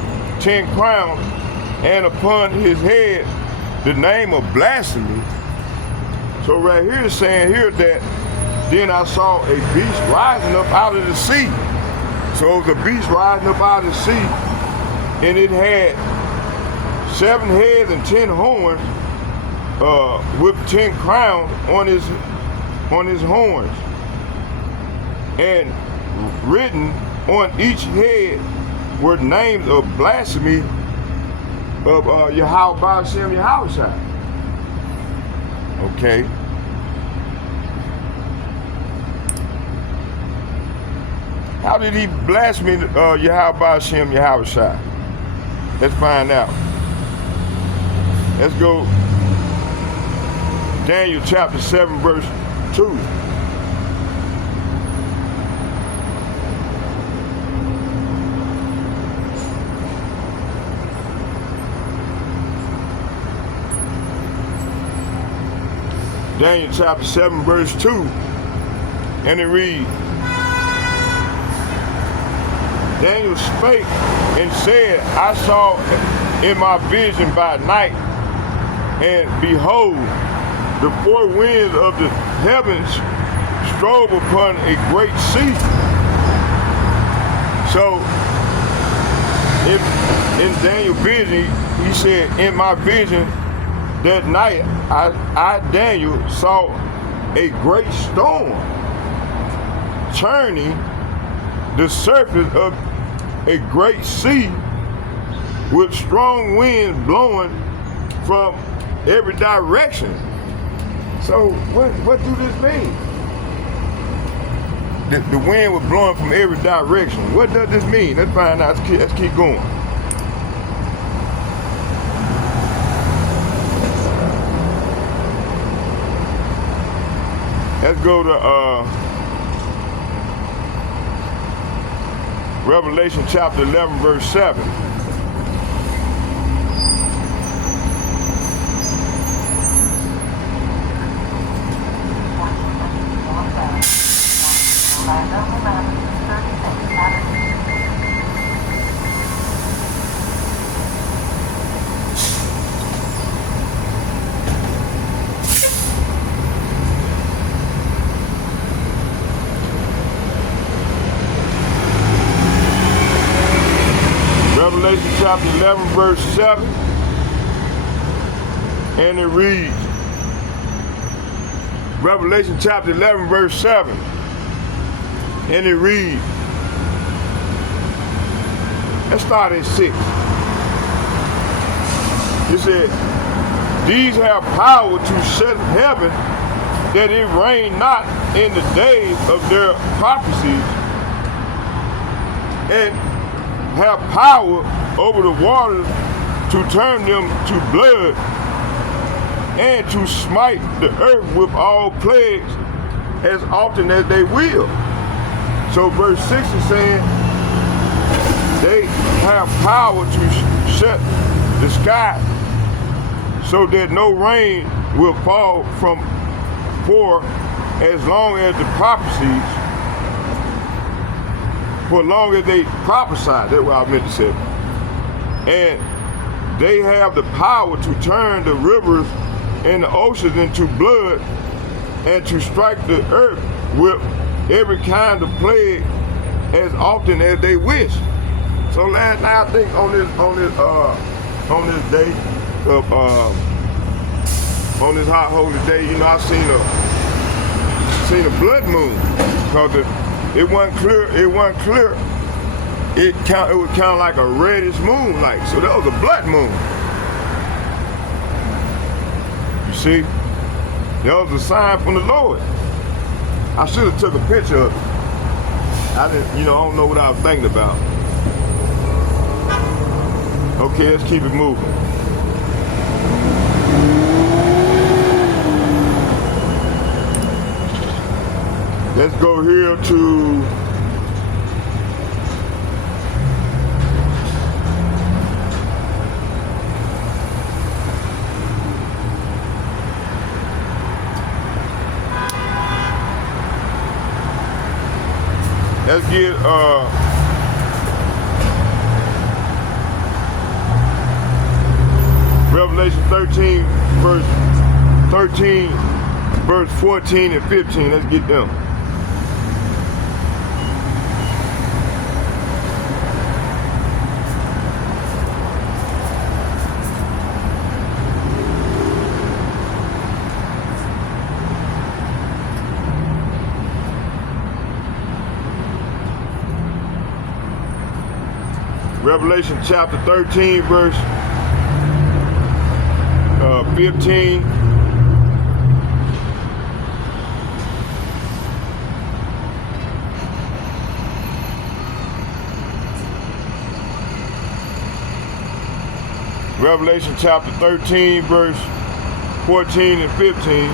10 crowns, and upon his head the name of blasphemy. So right here it's saying here that then I saw a beast rising up out of the sea. So it was a beast rising up out of the sea, and it had 7 heads and 10 horns, with 10 crowns on his horns, and written on each head were names of blasphemy of Yahweh Ba'ashem Yahushua. Okay. How did he blaspheme Yahweh Ba'ashem Yahushua? Let's find out. Let's go Daniel chapter 7, verse 2. Daniel chapter 7, verse 2, and it reads, Daniel spake and said, I saw in my vision by night, and behold, the 4 winds of the heavens strove upon a great sea. So, in Daniel's vision, he said, in my vision, that night, I, Daniel, saw a great storm churning the surface of a great sea with strong winds blowing from every direction. So what do this mean? The wind was blowing from every direction. What does this mean? Let's find out. Let's keep going. Let's go to Revelation chapter 11, verse 7. Revelation chapter 11, verse 7, and it reads, Revelation chapter 11, verse 7, and it reads, let's start at 6. It said, these have power to shut heaven, that it rain not in the days of their prophecies, and have power over the waters to turn them to blood, and to smite the earth with all plagues as often as they will. So verse 6 is saying they have power to shut the sky so that no rain will fall for as long as the prophecies, for long as they prophesy, that's what I meant to say. And they have the power to turn the rivers and the oceans into blood and to strike the earth with every kind of plague as often as they wish. So last night, I think on this day of on this hot holy day, you know, I seen a blood moon because it wasn't clear. It wasn't clear. It was kind of like a reddish moon, like, so that was a blood moon. You see, that was a sign from the Lord. I should have took a picture of it. I didn't, you know, I don't know what I was thinking about. Okay, let's keep it moving. Let's go here to let's get Revelation 13 verse 14 and 15. Let's get them. Revelation chapter 13, verse 15. Revelation chapter 13, verse 14 and 15.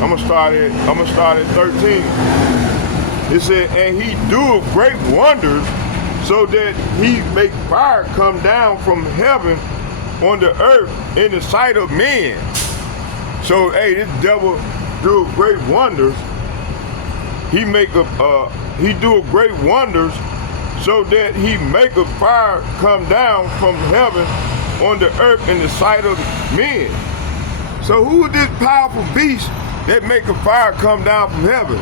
I'm gonna start at 13. It said, and he doeth great wonders, so that he make fire come down from heaven on the earth in the sight of men. So, hey, this devil do great wonders. He do great wonders, so that he make a fire come down from heaven on the earth in the sight of men. So, who is this powerful beast that make a fire come down from heaven?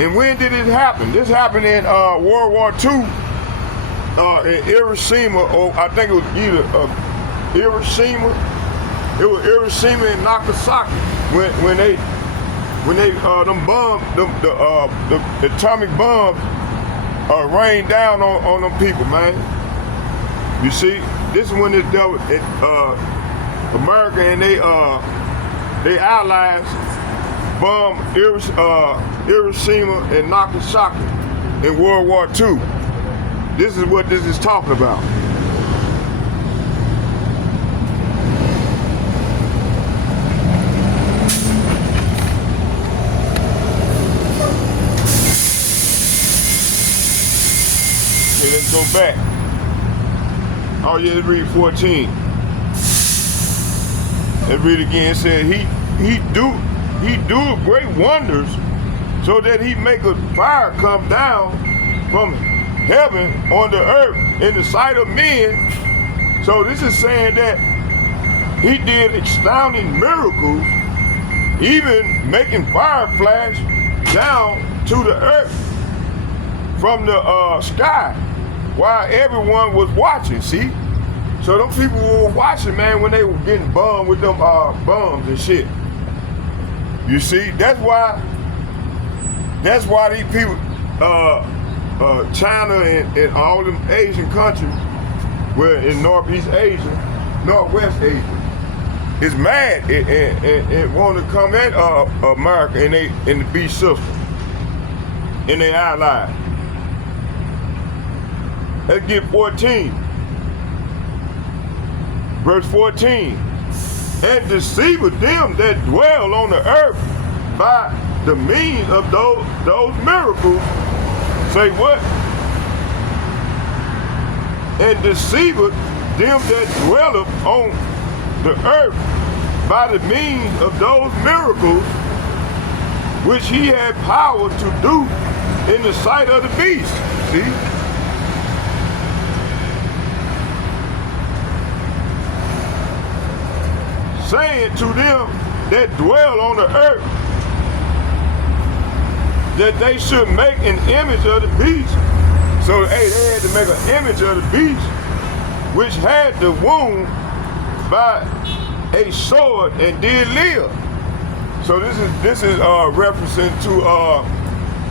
And when did it happen? This happened in World War II in Hiroshima, or I think it was either Hiroshima. It was Hiroshima and Nagasaki when they them bombs, the atomic bombs rained down on them people, man. You see, this is when this devil, America and they allies bombed Hiroshima and Nagasaki in World War II. This is what this is talking about. Okay, let's go back. Oh yeah, let's read 14. Let's read again. It said he do great wonders, so that he make a fire come down from heaven on the earth in the sight of men. So this is saying that he did astounding miracles, even making fire flash down to the earth from the sky while everyone was watching. See, so them people were watching, man, when they were getting bombed with them bombs and shit. You see, that's why these people, China and all them Asian countries, where in Northeast Asia, Northwest Asia, is mad and want to come at America in the beast system, and they allies. Let's get 14. Verse 14. And deceiveth them that dwell on the earth by the means of those miracles. Say what? And deceiveth them that dwelleth on the earth by the means of those miracles which he had power to do in the sight of the beast. See? Saying to them that dwell on the earth that they should make an image of the beast. So hey, they had to make an image of the beast, which had the wound by a sword and did live. So this is referencing to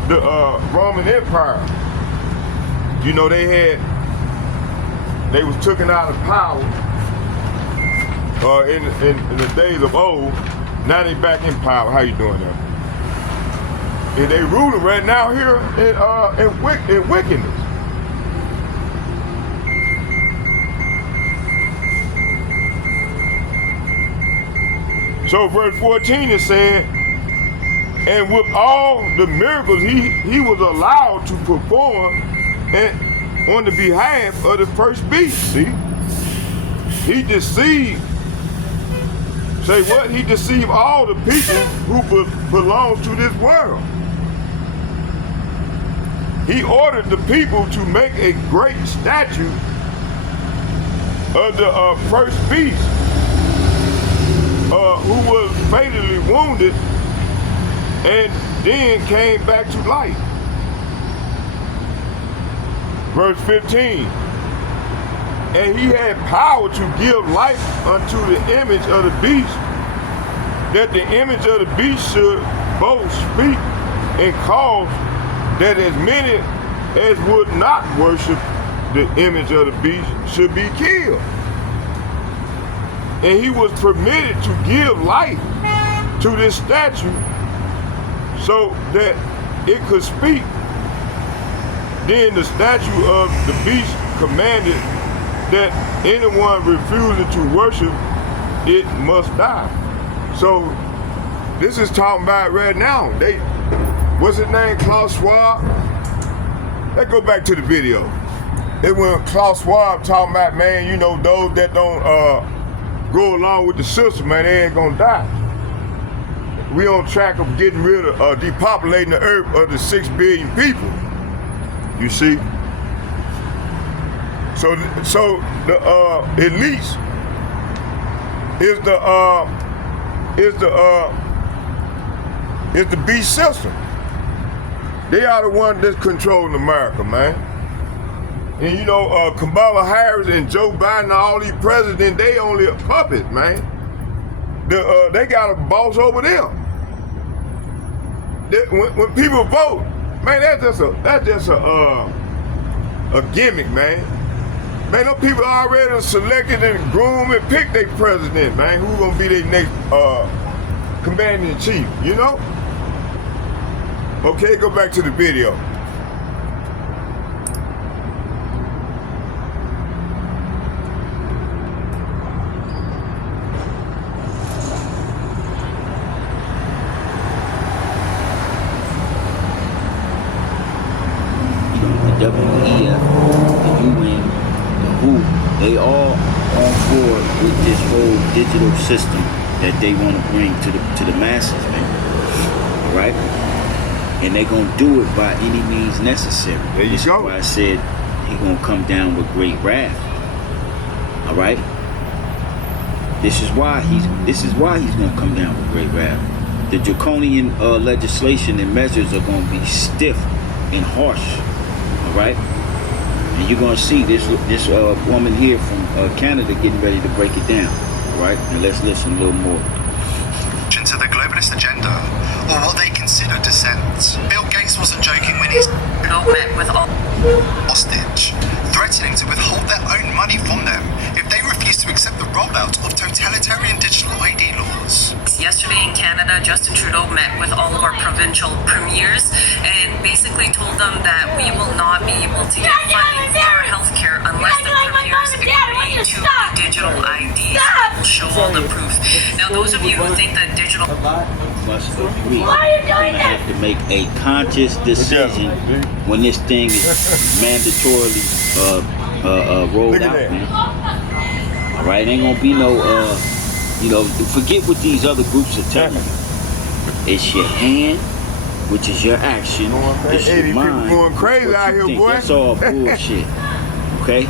the Roman Empire. You know, they was taken out of power in the days of old. Now they back in power. How you doing there? And they ruling right now here in wickedness. So verse 14 is saying, and with all the miracles he was allowed to perform on the behalf of the first beast. See? He deceived, say what? He deceived all the people who belong to this world. He ordered the people to make a great statue of the first beast, who was fatally wounded and then came back to life. Verse 15, and he had power to give life unto the image of the beast, that the image of the beast should both speak and cause that as many as would not worship the image of the beast should be killed. And he was permitted to give life to this statue so that it could speak. Then the statue of the beast commanded that anyone refusing to worship it must die. So this is talking about right now. What's his name? Klaus Schwab. Let's go back to the video. It when Klaus Schwab talking about, man, you know, those that don't go along with the system, man, they ain't gonna die. We on track of getting rid of, depopulating the earth of the 6 billion people. You see? So the elites is the beast system. They are the ones that's controlling America, man. And you know, Kamala Harris and Joe Biden, all these presidents, they only a puppet, man. They got a boss over them. When people vote, man, that's just a gimmick, man. Man, those people already selected and groomed and picked their president, man. Who's gonna be their next commander-in-chief, you know? Okay, go back to the video. The WEF, the UN, the WHO, they all on board with this whole digital system that they want to bring to the masses, man. All right? And they're going to do it by any means necessary. There you this go. Is why I said he's going to come down with great wrath. All right? This is why he's going to come down with great wrath. The draconian legislation and measures are going to be stiff and harsh. All right? And you're going to see this woman here from Canada getting ready to break it down. All right? And let's listen a little more. To the globalist agenda, or what they consider dissent. Bill Gates wasn't joking when he met with all hostage, threatening to withhold their own money from them if they refuse to accept the rollout of totalitarian digital ID laws. Yesterday in Canada, Justin Trudeau met with all of our provincial premiers and basically told them that we will not be able to get funding for our healthcare unless the premiers agree to digital IDs. We'll show all the proof. Now, those of you who think that digital must agree. You're going to have to make a conscious decision when this thing is mandatorily rolled out, man. All right, ain't gonna be no You know, forget what these other groups are telling you. It's your hand, which is your action. It's Hey, your these mind. people going crazy what out you here, think. boy. That's all bullshit. Okay?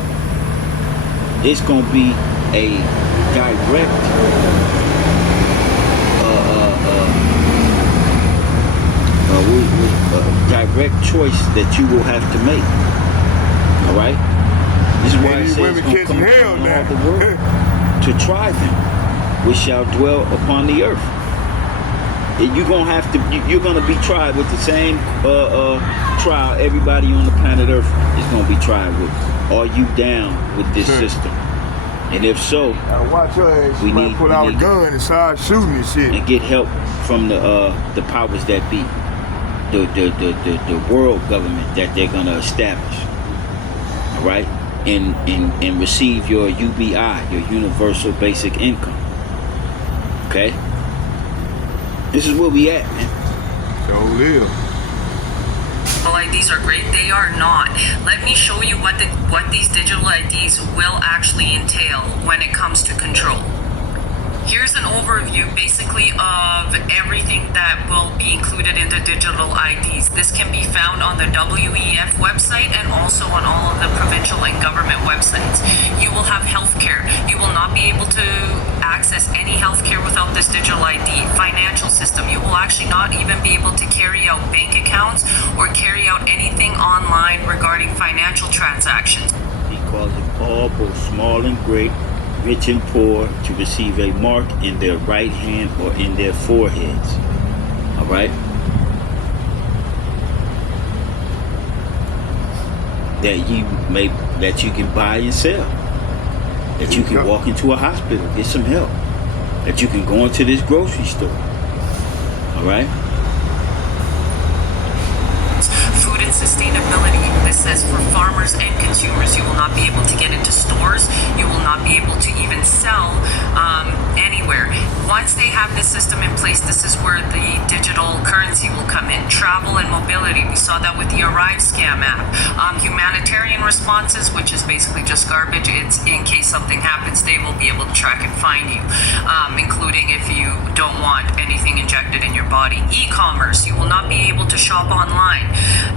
It's gonna be a direct direct choice that you will have to make. All right? This is why And it these says women it's gonna catching come hell from all now. the world to try them, which shall dwell upon the earth. And you're gonna have to. You're gonna be tried with the same trial everybody on the planet Earth is gonna be tried with. Are you down with this system? And if so, watch your ass. we Somebody need pull out a gun and start shooting and shit. and get help from the powers that be, the world government that they're gonna establish. All right, and receive your UBI, your universal basic income. Okay, this is where we at, man. So live. Digital IDs are great. They are not. Let me show you what these digital IDs will actually entail when it comes to control. Here's an overview basically of everything that will be included in the digital IDs. This can be found on the WEF website and also on all of the provincial and government websites. You will have healthcare. You will not be able to access any healthcare without this digital ID. Financial system. You will actually not even be able to carry out bank accounts or carry out anything online regarding financial transactions. He calls it all, both small and great, rich and poor, to receive a mark in their right hand or in their foreheads. All right? That you can buy and sell. That you can walk into a hospital, get some help. That you can go into this grocery store. All right? Food and sustainability. This says for farmers and consumers, you will not be able to get into stores. You will not be able to even sell anywhere. Once they have this system in place, this is where the digital currency will come in. Travel and mobility. We saw that with the Arrive scam app. Humanitarian responses, which is basically just garbage. It's in case something happens, they will be able to track and find you, including if you don't want anything injected in your body. E-commerce. You will not be able to shop online.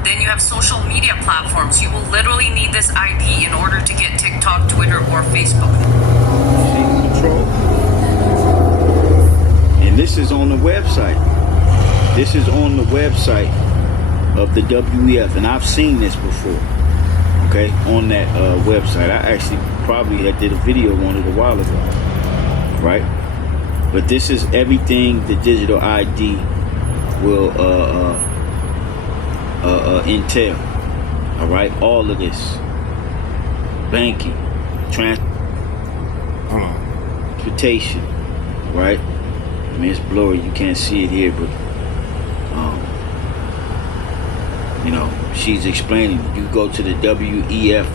Then you have social media platforms. You will literally need this ID in order to get TikTok, Twitter, or Facebook. Control. And this is on the website. This is on the website of the WEF, and I've seen this before. Okay, on that website. I actually probably did a video on it a while ago. Right? But this is everything the digital ID will entail. All right, all of this: banking, transportation. Right? I mean, it's blurry. You can't see it here, but you know, she's explaining. You go to the WEF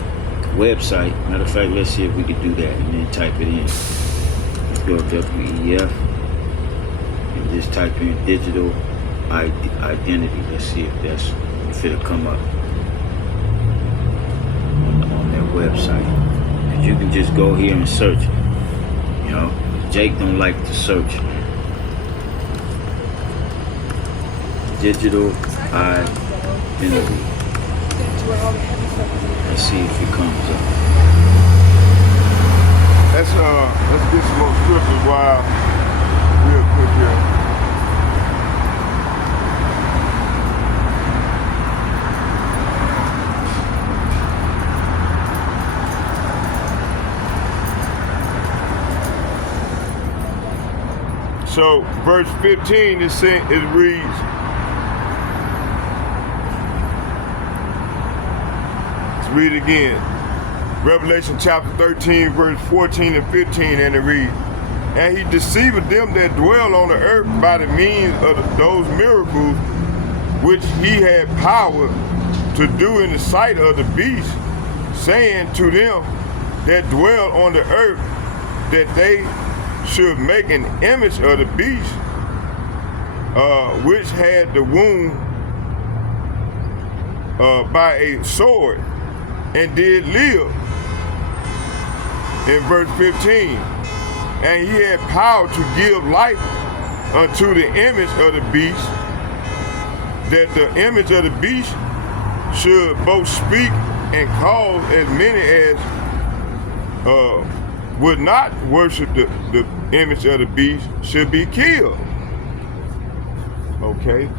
website. Matter of fact, let's see if we can do that and then type it in. Let's go to WEF and just type in digital identity. Let's see if it'll come up on their website. And you can just go here and search. You know, Jake don't like to search. Digital identity. Let's see if it comes up. Let's get some more scriptures while real quick here. So verse 15 it reads, let's read it again. Revelation chapter 13, verse 14 and 15, and it reads, and he deceived them that dwell on the earth by the means of those miracles which he had power to do in the sight of the beast, saying to them that dwell on the earth that they should make an image of the beast, which had the wound by a sword, and did live. In verse 15, and he had power to give life unto the image of the beast, that the image of the beast should both speak and cause as many as would not worship the image of the beast should be killed. Okay.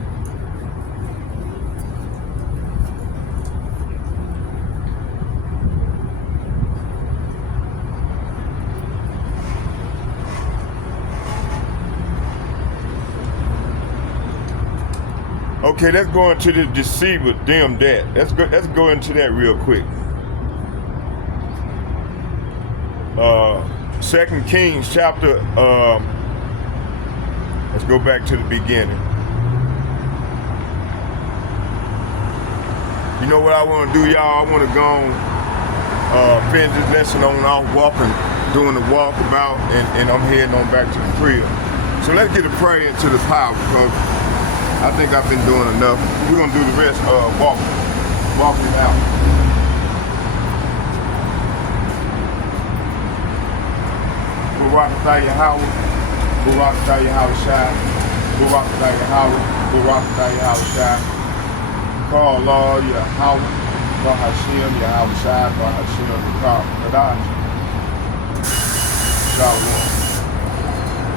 Okay, let's go into the deceiver, them that. Let's go into that real quick. 2 Kings chapter, let's go back to the beginning. You know what I want to do, y'all? I want to go on, finish this lesson on off walking, doing the walkabout, and I'm heading on back to the crib. So let's get a prayer into the power, because I think I've been doing enough. We're going to do the rest walking it out. Barakataya Howard, Barakataya Howard Shai, Barakataya Howard, Barakataya Howard Shai. Call Lord Yahweh, Bahashim, Yahweh Shai, Bahashim, Kadash. Shalom.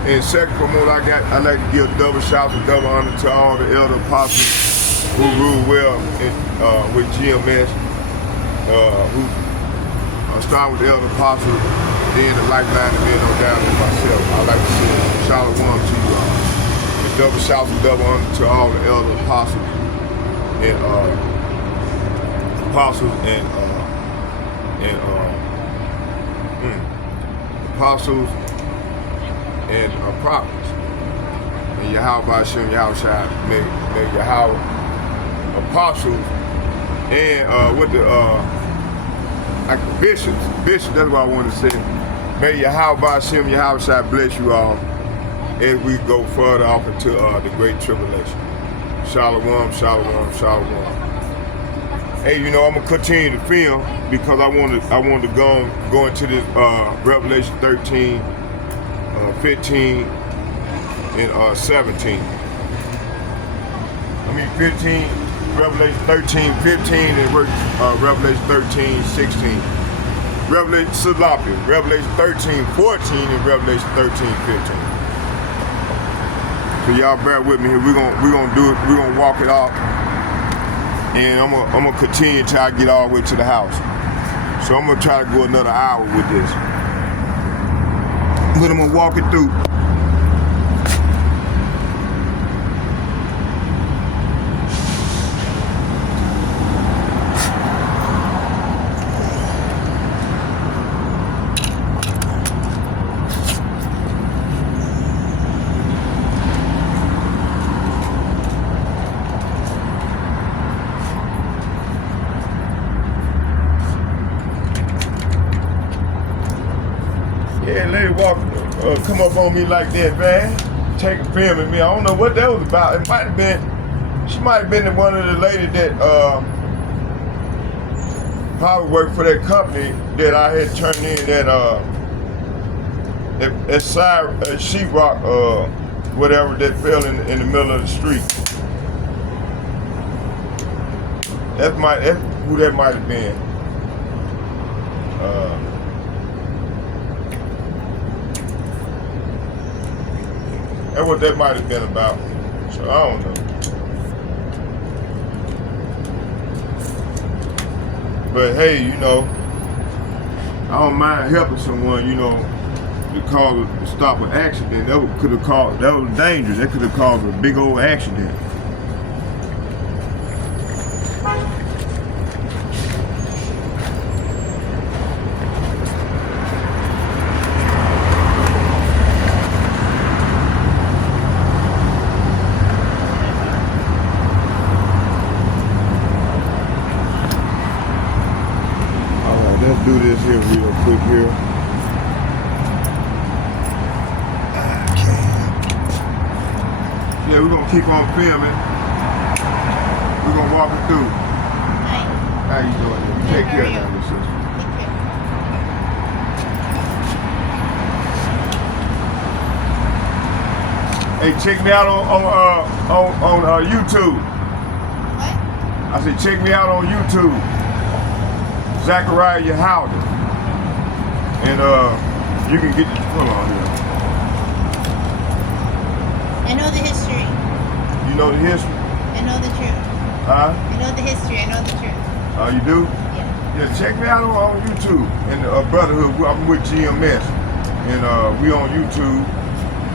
In second promote, I like to give double shouts and double honor to all the elder apostles who rule well with GMS, who start with the elder apostles, then the lifeline, and then on down to myself. I like to say shalom to you all. And double shouts and double honor to all the elder apostles and apostles and prophets. And Yahweh Hashem, Yahweh Shai, make Yahweh apostles and like bishops, that's what I want to say. May Yahweh Hashem, Yahweh Shai bless you all as we go further off into the great tribulation. Shalom, shalom, shalom. Hey, you know, I'm gonna continue to film because I want to go into this Revelation 13, 15, and 17. I mean 15, Revelation 13, 15, and Revelation 13, 16. Revelation 13, 14, and Revelation 13, 15. So y'all bear with me here. We're gonna do it. We're gonna walk it off, and I'm gonna continue until I get all the way to the house. So I'm gonna try to go another hour with this, but I'm gonna walk it through. Yeah, lady walk, come up on me like that, man. Take a film of me. I don't know what that was about. It might have been, she might have been one of the ladies that probably worked for that company that I had turned in that side sheetrock, whatever that fell in the middle of the street. That's who that might have been. That's what that might have been about. So I don't know. But hey, you know, I don't mind helping someone, you know, to stop an accident. That was dangerous. That could have caused a big old accident. Let's do this here real quick here. Okay. Yeah, we're gonna keep on filming. We're gonna walk it through. Hi. How you doing? Take care now, your sister. Hey, check me out on YouTube. What? I said, check me out on YouTube. Zachariah Yahweh. And you can get hold on here. I know the history. You know the history? I know the truth. Huh? I know the history. I know the truth. You do? Yeah. Yeah, check me out on YouTube. And Brotherhood, I'm with GMS. And we on YouTube.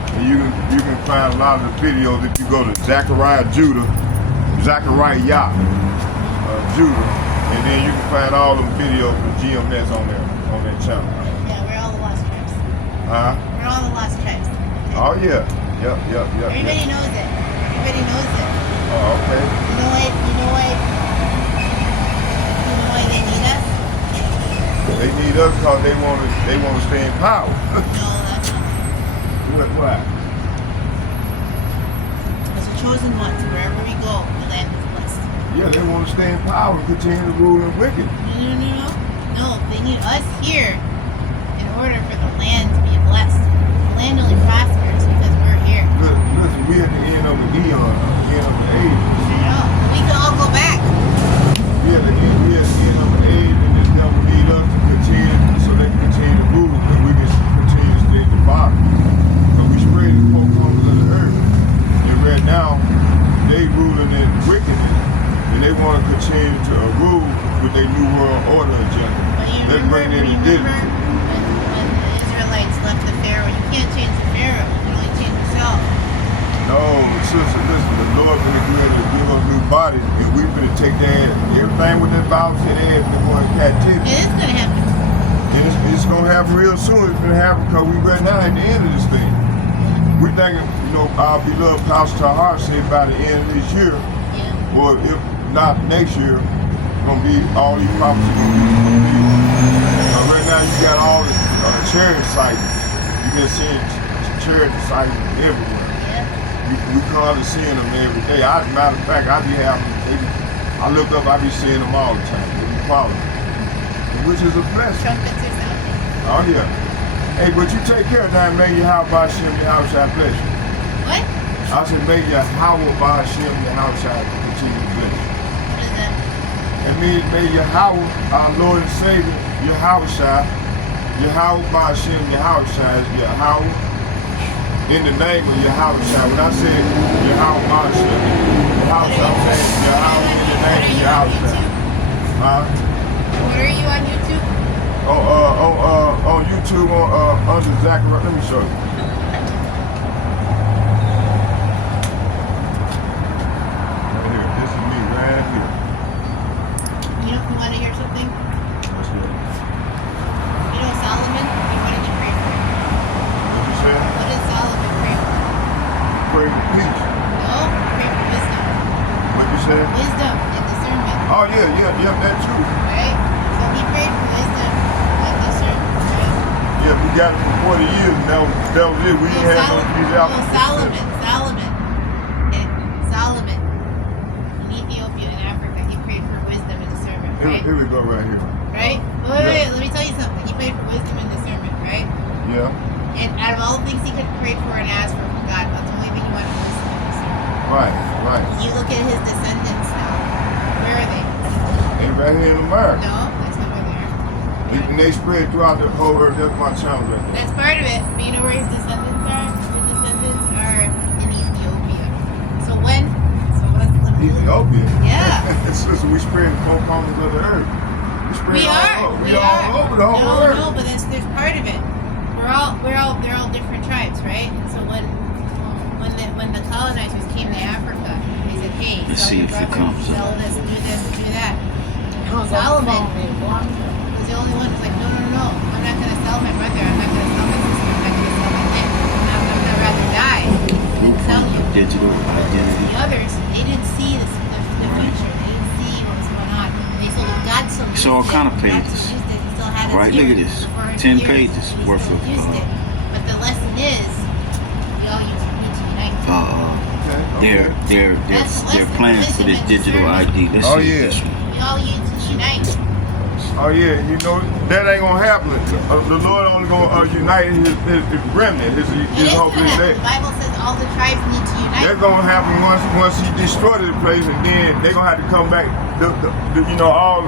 And you can find a lot of the videos if you go to Zachariah Judah, Zachariah Yah, Judah. And then you can find all the videos with GMS on that channel. Yeah, we're all the lost tribes. Huh? We're all the lost tribes. Oh yeah. Yep. Everybody knows it. Everybody knows it. Oh, okay. You know why? You know why they need us? They need us because they want to stay in power. No, that's not. Why? As the chosen ones, wherever we go, the land is blessed. Yeah, they want to stay in power and continue to rule in wicked. No, they need us here in order for the land to be blessed. The land only prospers because we're here. Listen, we're at the end of the eon, the end of the age. We can all go back. We're at the end of the age, and this devil need us to continue so they can continue to rule, and we can continue to stay at the bottom. Because we spread the four corners of the earth. And right now, they ruling in wickedness, and they want to continue to rule with their new world order agenda. They're bringing in the Remember when the Israelites left the Pharaoh? You can't change the Pharaoh. You can only change yourself. No, sister, listen, the Lord gonna give us new bodies, and we gonna take that everything with that Bible said they had to go in captivity. It is gonna happen. And it's gonna happen real soon. It's gonna happen because we right now at the end of this thing. We thinking, our beloved Pastor Tahar said by the end of this year, or if not next year, gonna be all these prophecies gonna be. Right now you got all the charity sites. You can see charity sites everywhere. We constantly seeing them every day. Matter of fact, I look up, I be seeing them all the time. They be following, which is a blessing. Trumpets are sounding. Oh yeah. Hey, but you take care of that, may your house by Hashem, your house shall bless you. What? I said, may your house by Hashem, your house shall continue to bless you. What is that? It means may your house, our Lord and Savior, your house shall, your house by Hashem, your house shall, your house. In the name of Yahushua. When I say Yahushua, I'm saying Yahushua in the name of Yahushua. What are you on YouTube? On YouTube, under Zachariah. Let me show you. Right here. This is me right here. You want to hear something? What's good? You know Solomon? You wanted to pray for him. What you say? What did Solomon pray for? Pray for peace. No, pray for wisdom. What you say? Wisdom and discernment. Oh yeah, that too. Right? So he prayed for wisdom and discernment, right? Yeah, we got it for 40 years and that was it. We didn't have no peace out. Solomon. In Ethiopia and Africa, he prayed for wisdom and discernment, right? Here we go right here. Right? Wait, let me tell you something. He prayed for wisdom and discernment, right? Yeah. And out of all the things he could have prayed for and asked for from God, that's the only thing he wanted was wisdom and discernment. Right. You look at his descendants now. Where are they? They're right here in America. No, that's not where they are. And they spread throughout the whole earth. That's my channel right there. That's part of it. But you know where his descendants are? His descendants are in Ethiopia. So Ethiopia? Yeah. Sister, we spread the four corners of the earth. We all over the whole earth. No, but there's part of it. They're all different tribes, right? So when the colonizers came to Africa, they said, hey, let's see if it comes. sell this, do that. Solomon was the only one who's like, no, I'm not going to sell my brother, I'm not going to sell my sister, I'm not going to sell my land, I'm going to rather die than sell you. Digital identity. The others, they didn't see the future, they didn't see what was going on. They sold God so It's all kind of pages. Right, look at this. 10 pages worth of. But the lesson is, we all need to unite. They're planning for this digital ID. Let's see this one. We all need to unite. Oh yeah, you know that ain't gonna happen. The Lord only gonna unite his remnant. His hopefully The that. Bible says all the tribes need to unite. That's gonna happen once he destroys the place, and then they gonna have to come back. All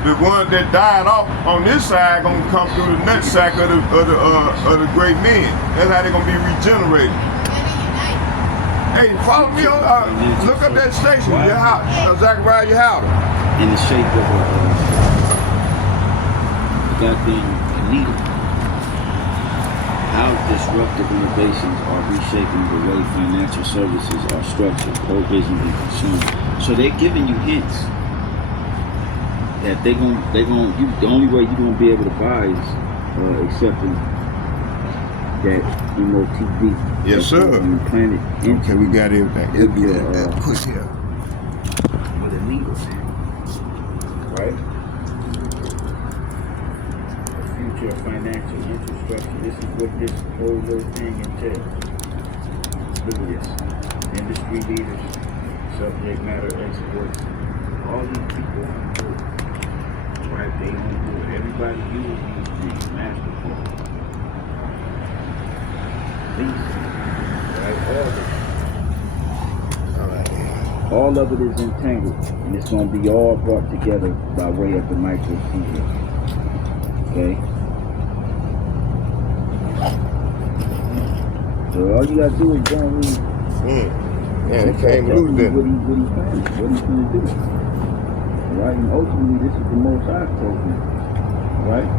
the ones that died off on this side gonna come through the nut sack of the great men. That's how they gonna be regenerated. Hey, follow me on. Look up that station. Your house, Zachariah, your house. In the shape of a goddamn needle. How disruptive innovations are reshaping the way financial services are structured, provision, and consumed. So they're giving you hints that the only way you're gonna be able to buy is accepting that MOTD. Yes, sir. Planet. Okay, we got everything. It'll be push here. With a needle, man. Right? The future of financial infrastructure. This is what this whole little thing entails. Look at this. Industry leaders, subject matter experts, all these people don't do it. Right? They don't do it. Everybody uses these things, MasterCard. Visa. Right? All of it is entangled, and it's going to be all brought together by way of the microcomputer. Okay? So all you got to do is go and read. Yeah, they can't lose that. What he's planning, what he's going to do. Right? And ultimately, this is the most high program. Right?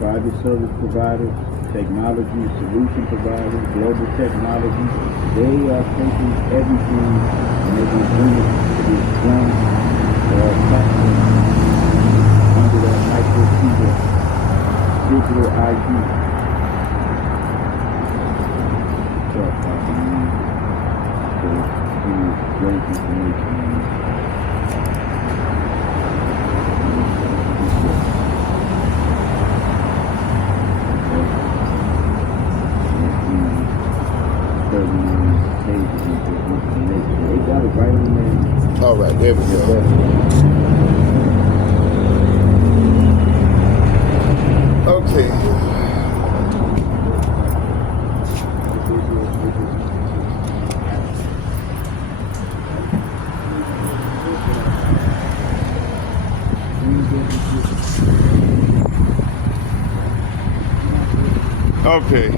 Private service providers, technology solution providers, global technology, they are taking everything and they're going to bring it to this one platform under that microcomputer, digital ID. So, great information. All right, there we go. Okay. Okay.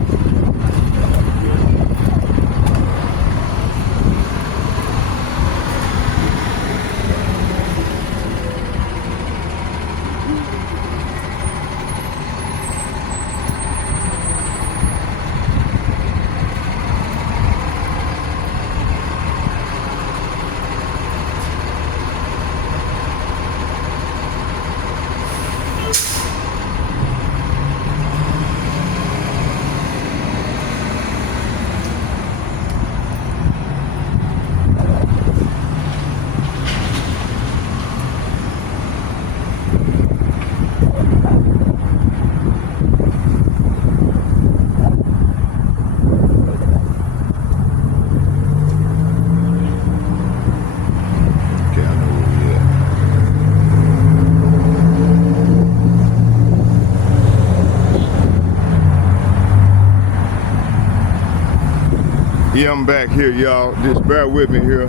Yeah, I'm back here, y'all. Just bear with me here.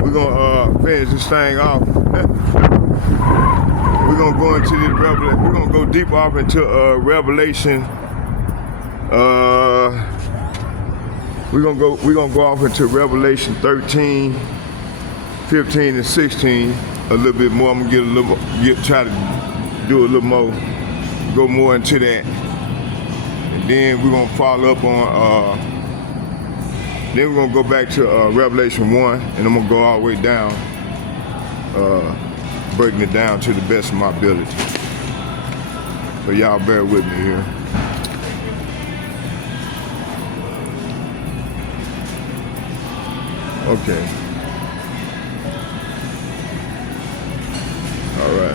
We're gonna finish this thing off. We're gonna go into this Revelation. We're gonna go deep off into Revelation. We're gonna go off into Revelation 13, 15, and 16 a little bit more. I'm gonna try to do a little more, go more into that, and then we're gonna follow up on. Then we're gonna go back to Revelation 1, and I'm gonna go all the way down, breaking it down to the best of my ability. So y'all bear with me here. Okay. All right.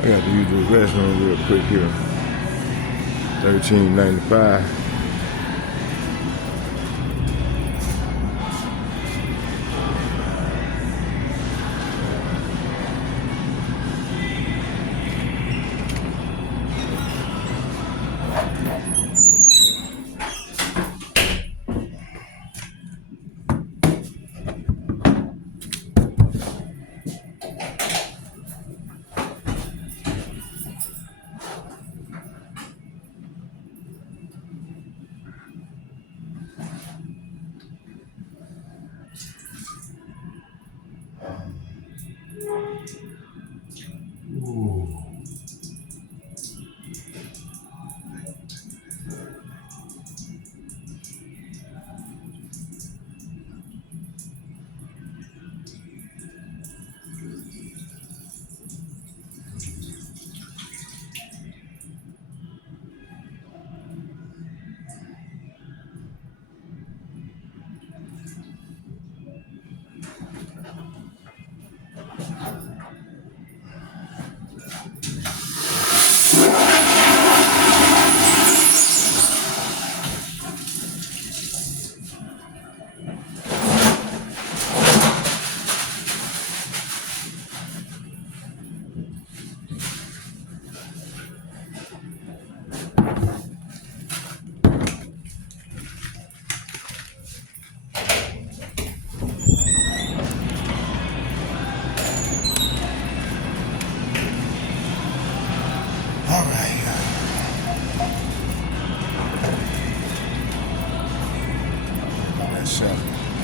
I got to use the restroom real quick here. 1395.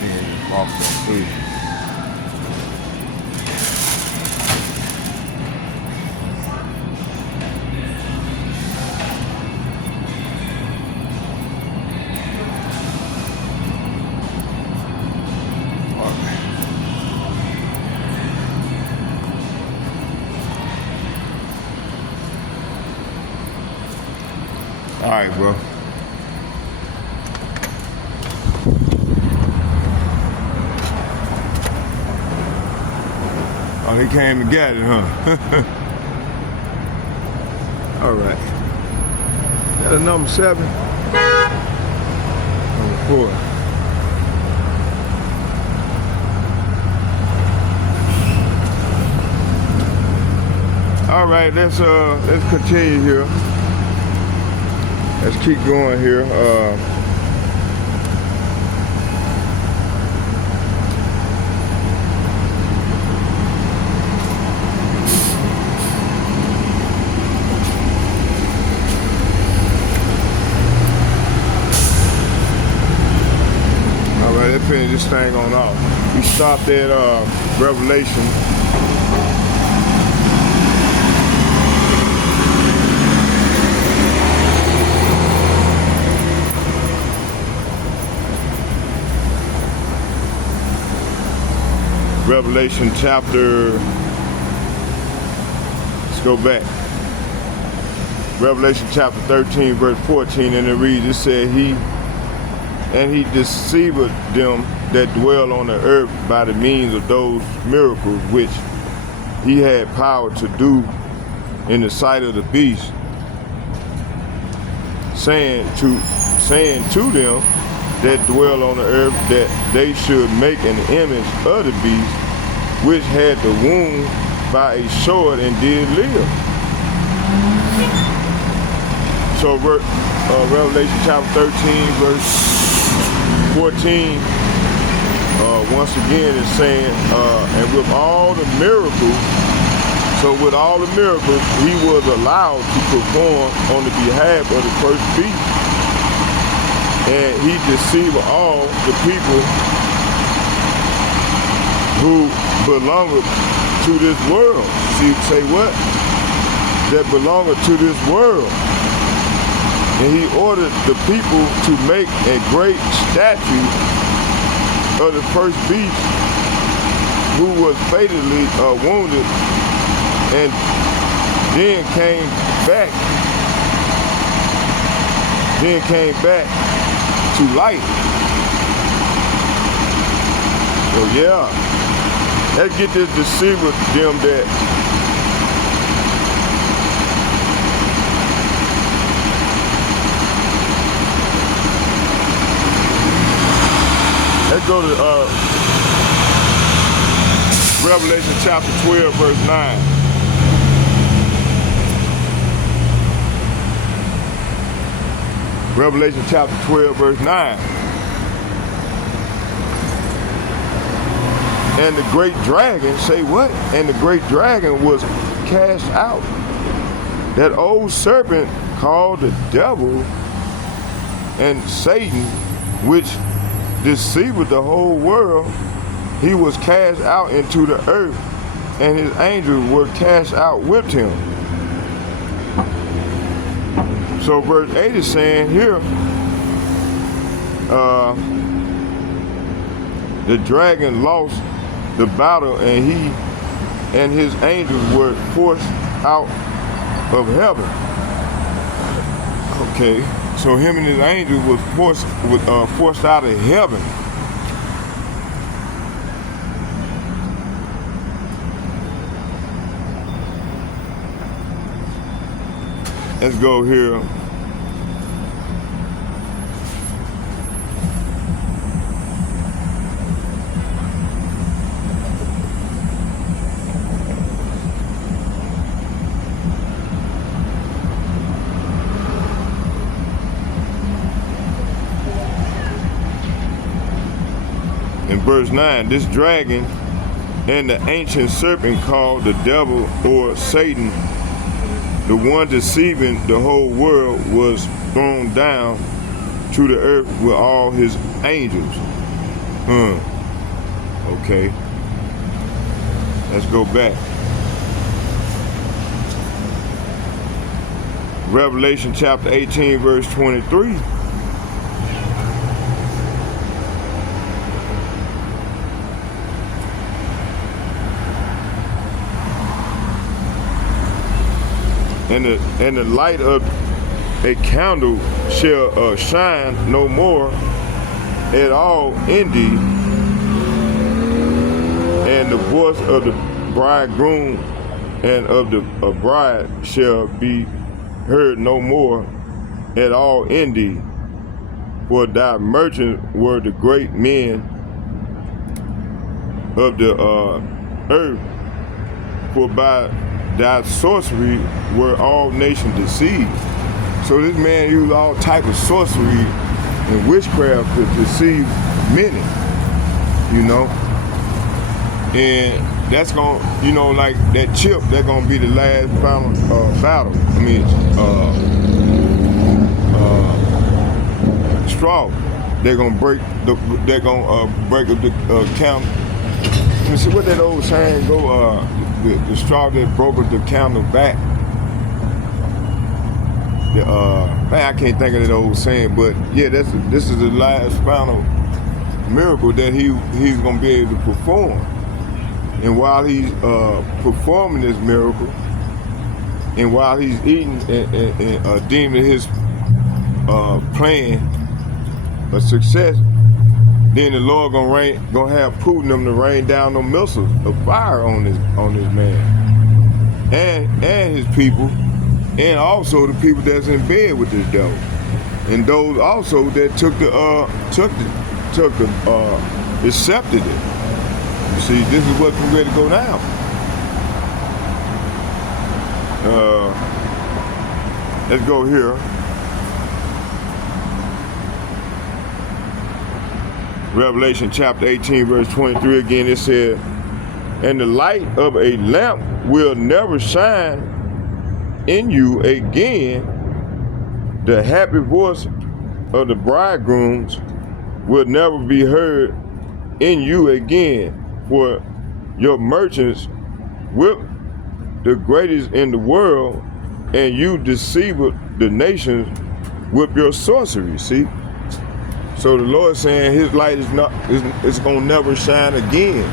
and walk them through. All right, bro. Oh, he came and got it, huh? All right. That a number 7? Number 4. All right, let's continue here. Let's keep going here. All right, let's finish this thing on off. We stopped at Revelation. Revelation chapter, let's go back. Revelation chapter 13, verse 14, and it reads, it said, he deceived them that dwell on the earth by the means of those miracles which he had power to do in the sight of the beast, saying to them that dwell on the earth that they should make an image of the beast, which had the wound by a sword and did live. So Revelation chapter 13, verse 14, once again is saying, and with all the miracles, so with all the miracles, he was allowed to perform on the behalf of the first beast. And he deceived all the people who belong to this world. See, say what? That belong to this world. And he ordered the people to make a great statue of the first beast who was fatally wounded, and then came back to life. So yeah, let's get this deceiver them that let's go to Revelation chapter 12, verse 9. Revelation chapter 12, verse 9. And the great dragon, say what? And the great dragon was cast out. That old serpent called the devil and Satan, which deceived the whole world, he was cast out into the earth, and his angels were cast out with him. So verse 8 is saying here, the dragon lost the battle, and he and his angels were forced out of heaven. Okay, so him and his angels was forced out of heaven. Let's go here. In verse 9, this dragon and the ancient serpent called the devil or Satan, the one deceiving the whole world, was thrown down to the earth with all his angels. Okay. Let's go back. Revelation chapter 18, verse 23. And the light of a candle shall shine no more at all in thee, and the voice of the bridegroom and of the bride shall be heard no more at all in thee, for thy merchants were the great men of the earth, for by thy sorcery were all nations deceived. So this man used all type of sorcery and witchcraft to deceive many, you know. And that's gonna, you know, like that chip, that's gonna be the last final battle. I mean, straw. They're gonna break the. They're gonna break up the count. You see what that old saying go? The straw that broke up the camel back. Man, I can't think of that old saying, but yeah, this is the last final miracle that he's gonna be able to perform. And while he's performing this miracle, and while he's eating and deeming his plan a success, then the Lord gonna have Putin them to rain down them missiles of fire on this man and his people, and also the people that's in bed with this devil, and those also that accepted it. You see, this is what's ready to go down. Let's go here. Revelation chapter 18, verse 23 again, it said, and the light of a lamp will never shine in you again. The happy voice of the bridegrooms will never be heard in you again, for your merchants whip the greatest in the world, and you deceive the nations with your sorcery. See? So the Lord saying his light it's gonna never shine again,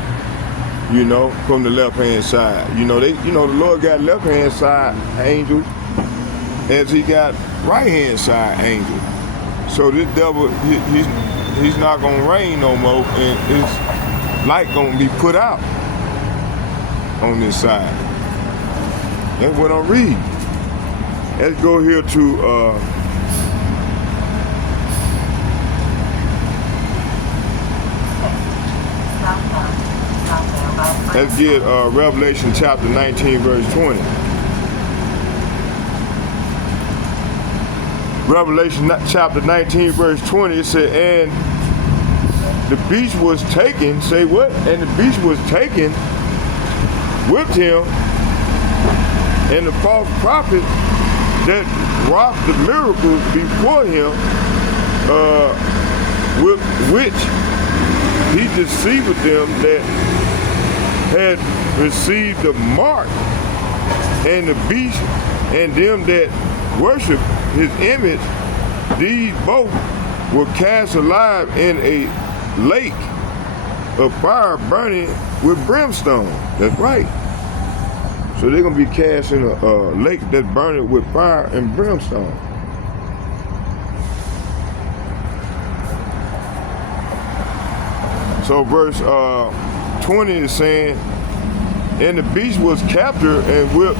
you know, from the left hand side. You know, the Lord got left hand side angels as he got right hand side angels. So this devil, he's not gonna reign no more, and his light gonna be put out on this side. That's what I'm reading. Let's go here to let's get Revelation chapter 19, verse 20. Revelation chapter 19, verse 20, it said, and the beast was taken, say what? And the beast was taken with him, and the false prophet that wrought the miracles before him, with which he deceived them that had received the mark, and the beast and them that worship his image, these both were cast alive in a lake of fire burning with brimstone. That's right. So they're gonna be cast in a lake that's burning with fire and brimstone. So verse 20 is saying, and the beast was captured and whipped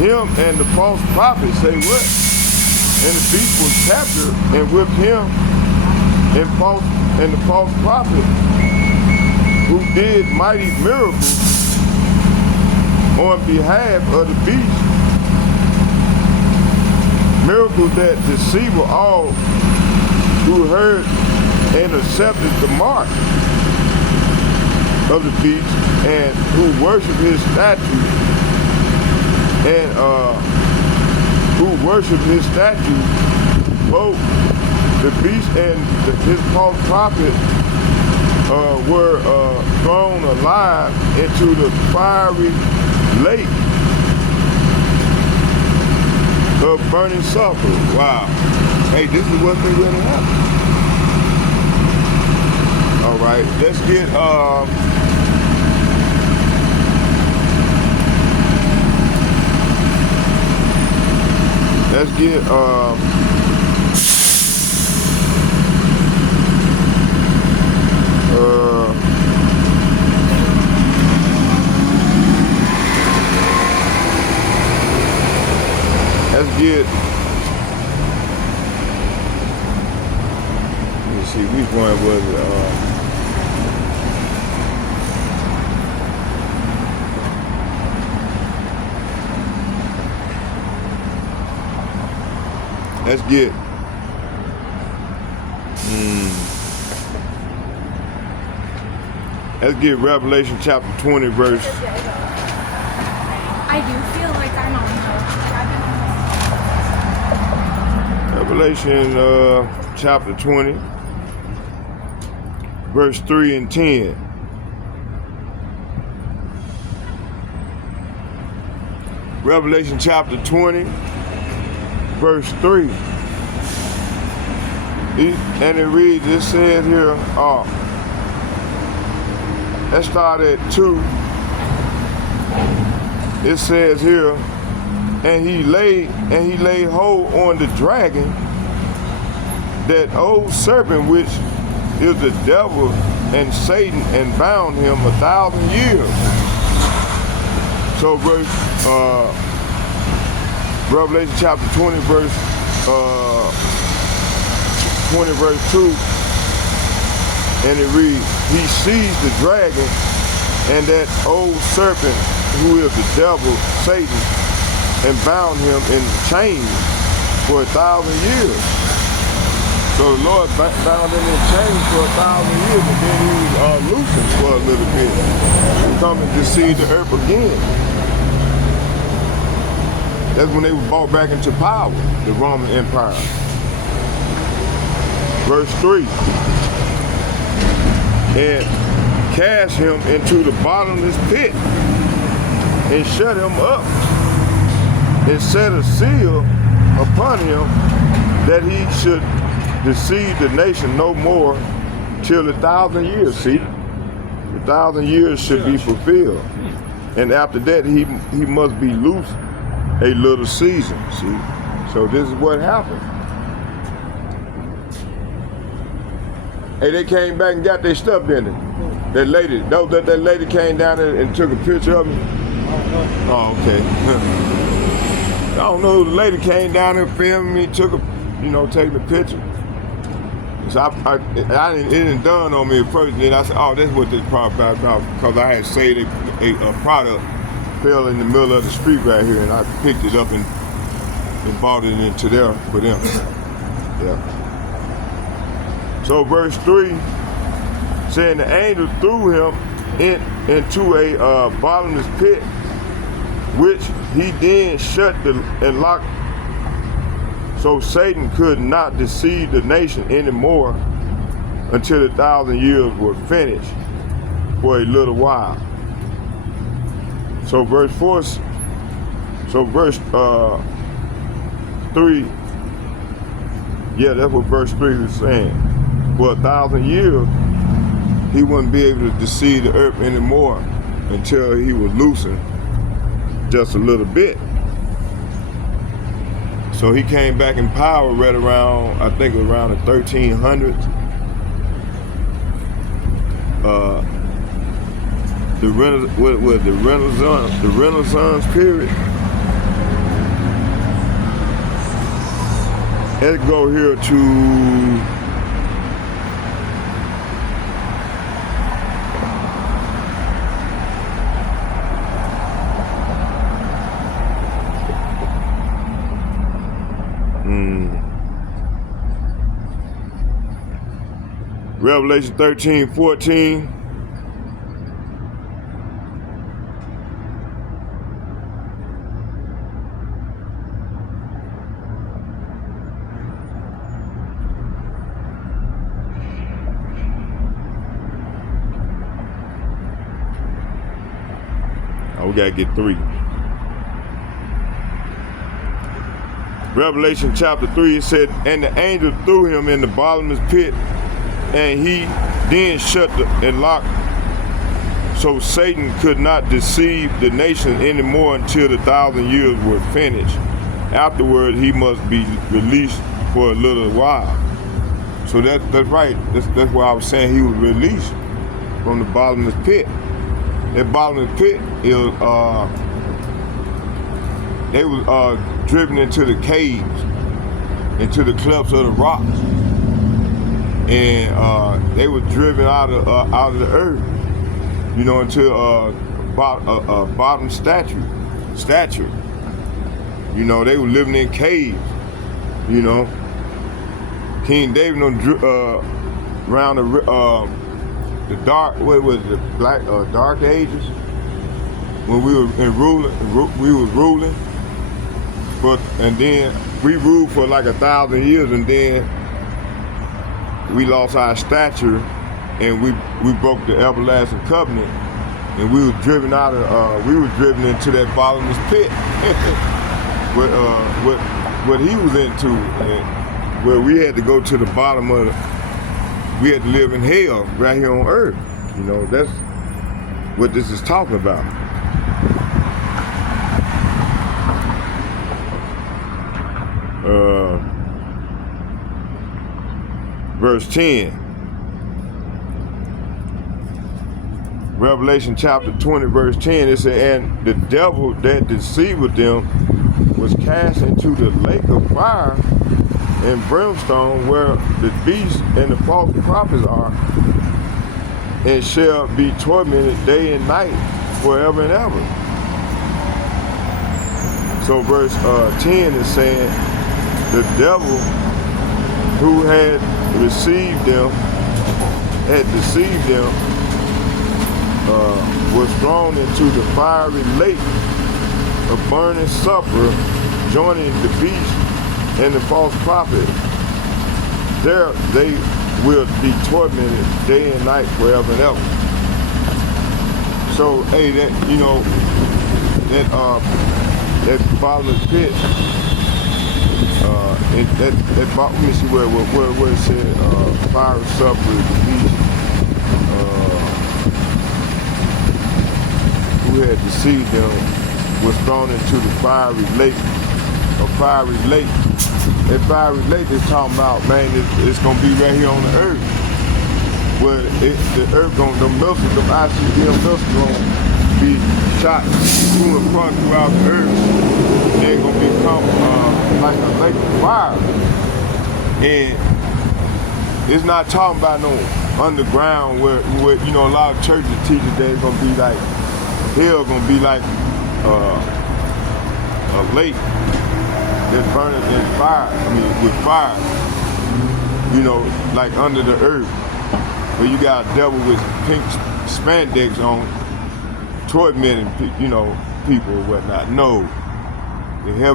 him and the false prophet. Say what? And the beast was captured and whipped him and the false prophet, who did mighty miracles on behalf of the beast, miracles that deceive all who heard and accepted the mark of the beast, and who worship his statue, and both the beast and his false prophet were thrown alive into the fiery lake of burning sulfur. Wow. Hey, this is what's been really happening. All right, let's get let me see, which one was it? Let's get let's get Revelation chapter 20 verse. I do feel like I'm on Revelation chapter 20 verse 3 and 10. Revelation chapter 20 verse 3. And it reads, it says here, let's start at 2. It says here, and he laid hold on the dragon, that old serpent which is the devil and Satan, and bound him 1,000 years. So verse Revelation chapter 20 verse 2, and it reads, he seized the dragon and that old serpent who is the devil, Satan, and bound him in chains for 1,000 years. So the Lord bound him in chains for 1,000 years, and then he was loosened for a little bit and coming to see the earth again. That's when they were brought back into power, the Roman Empire. Verse 3. And cast him into the bottomless pit and shut him up and set a seal upon him that he should deceive the nation no more till 1,000 years. See, 1,000 years should be fulfilled, and after that he must be loose a little season. See, so this is what happened. Hey, they came back and got their stuff, didn't they? That lady, that lady came down there and took a picture of me. Oh, okay. I don't know who the lady came down there, filmed me, took a, taking a picture. So it didn't dawn on me at first. Then I said, oh, that's what this product about, because I had saved a product fell in the middle of the street right here, and I picked it up and bought it into there for them. Yeah. So verse 3, saying the angel threw him into a bottomless pit, which he then shut and locked, so Satan could not deceive the nation anymore until 1,000 years were finished for a little while. So verse 4, so verse 3, yeah, that's what verse 3 is saying. For 1,000 years, he wouldn't be able to deceive the earth anymore until he was loosened just a little bit. So he came back in power right around, I think around the 1300s. The Renaissance period. Let's go here to Revelation 13:14. We gotta get 3. Revelation chapter 3, it said, and the angel threw him in the bottomless pit, and he then shut and locked, so Satan could not deceive the nation anymore until the 1,000 years were finished. Afterward, he must be released for a little while. So that's right. That's why I was saying he was released from the bottomless pit. That bottomless pit is they was driven into the caves, into the clefts of the rocks, and they were driven out of the earth, you know, into bottom stature. You know, they were living in caves. You know, King David around the dark, what was it, the dark ages, when we were ruling. But and then we ruled for like 1,000 years, and then we lost our stature, and we broke the everlasting covenant, and we were driven into that bottomless pit. what he was into, where we had to go to the bottom of we had to live in hell right here on earth. You know, that's what this is talking about. Verse 10. Revelation chapter 20, verse 10, it said, and the devil that deceived them was cast into the lake of fire and brimstone, where the beast and the false prophets are, and shall be tormented day and night forever and ever. So verse 10 is saying, the devil who had deceived them was thrown into the fiery lake of burning sulfur, joining the beast and the false prophet. There they will be tormented day and night forever and ever. So, hey, that, you know, that bottomless pit, let me see where it said, fiery sulfur, the beast, who had deceived them, was thrown into the fiery lake. A fiery lake. That fiery lake is talking about, man, it's gonna be right here on the earth. Where the earth gonna, them missiles, them ICBM missiles gonna be shot through and front throughout the earth. They're gonna become like a lake of fire. And it's not talking about no underground where you know, a lot of churches teach that it's gonna be like, hell gonna be like a lake that's burning in fire, with fire, you know, like under the earth, where you got a devil with pink spandex on, tormenting, you know, people or whatnot. No, the hell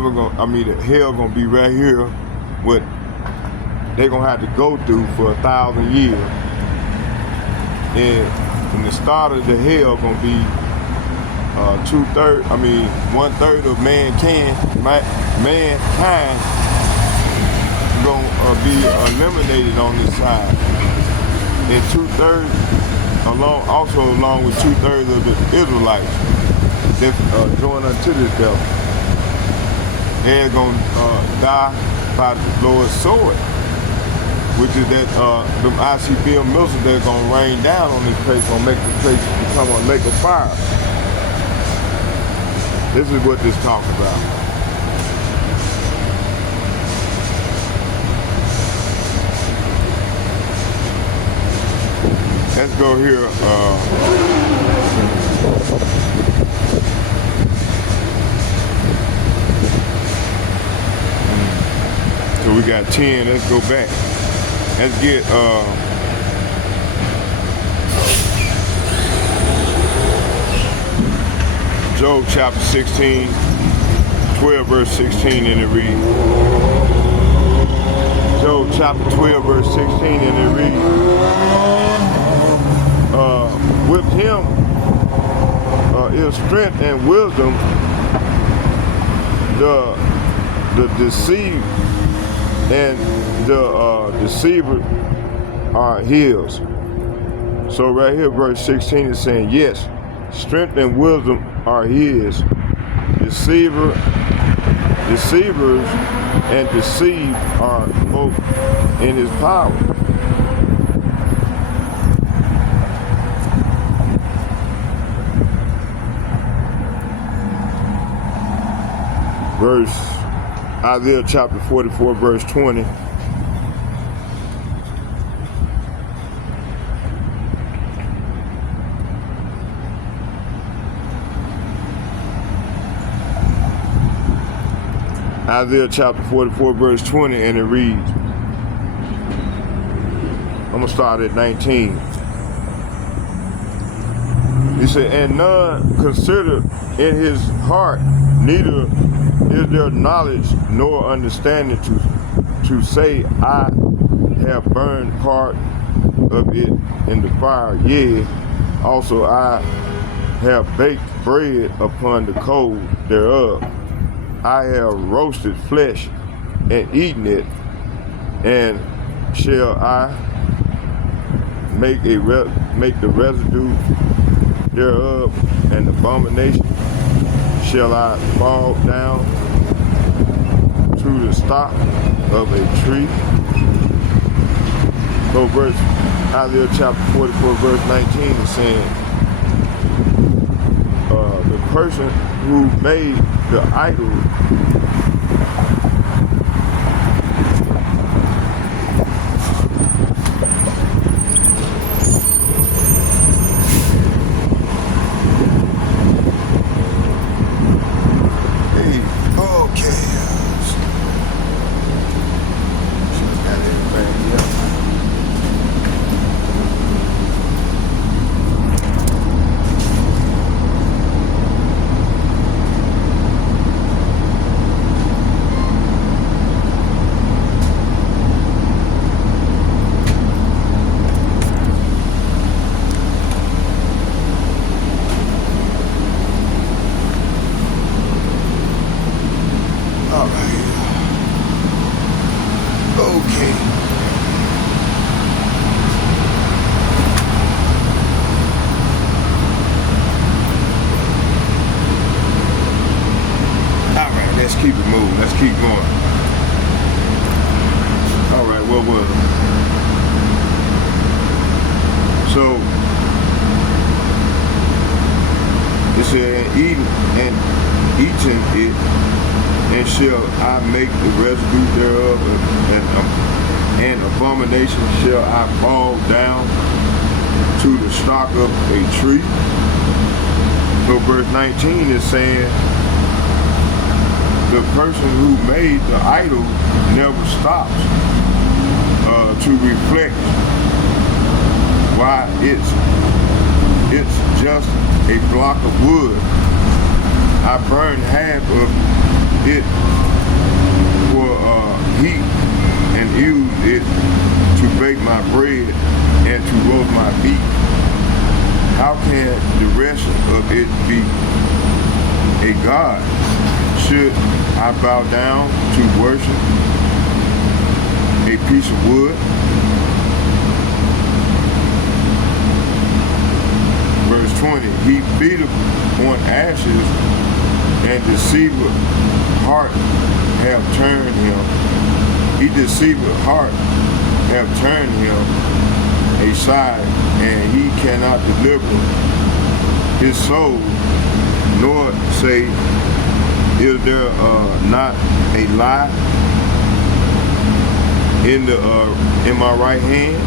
gonna be right here, what they're gonna have to go through for 1,000 years, and the start of the hell gonna be 1/3 of mankind gonna be eliminated on this side, and 2/3 along with 2/3 of the Israelites that join unto this devil. They're gonna die by the Lord's sword, which is that them ICBM missiles that's gonna rain down on this place, gonna make the place become a lake of fire. This is what this talks about. Let's go here. So we got 10. Let's go back. Let's get Job chapter 16, 12 verse 16, and it reads. Job chapter 12 verse 16, and it reads. With him is strength and wisdom, the deceived and the deceiver are his. So right here, verse 16 is saying, yes, strength and wisdom are his. Deceivers and deceived are both in his power. Isaiah chapter 44, verse 20. Isaiah chapter 44, verse 20, and it reads, I'm going to start at 19. He said, and none consider in his heart, neither is there knowledge nor understanding to say, I have burned part of it in the fire. Yea, also I have baked bread upon the coals thereof. I have roasted flesh and eaten it, and shall I make the residue thereof an abomination? Shall I fall down to the stock of a tree? So Isaiah chapter 44, verse 19 is saying, the person who made the idol keep it moving. Let's keep going. All right, what was it? So, it said, eating it, and shall I make the residue thereof an abomination? Shall I fall down to the stock of a tree? So verse 19 is saying, the person who made the idol never stops to reflect why it's just a block of wood. I burned half of it for heat and used it to bake my bread and to roast my meat. How can the rest of it be a god? Should I bow down to worship a piece of wood? Verse 20, he feedeth on ashes, and deceiveth heart have turned him. He deceiveth heart have turned him aside, and he cannot deliver his soul, nor say, is there not a lie in my right hand?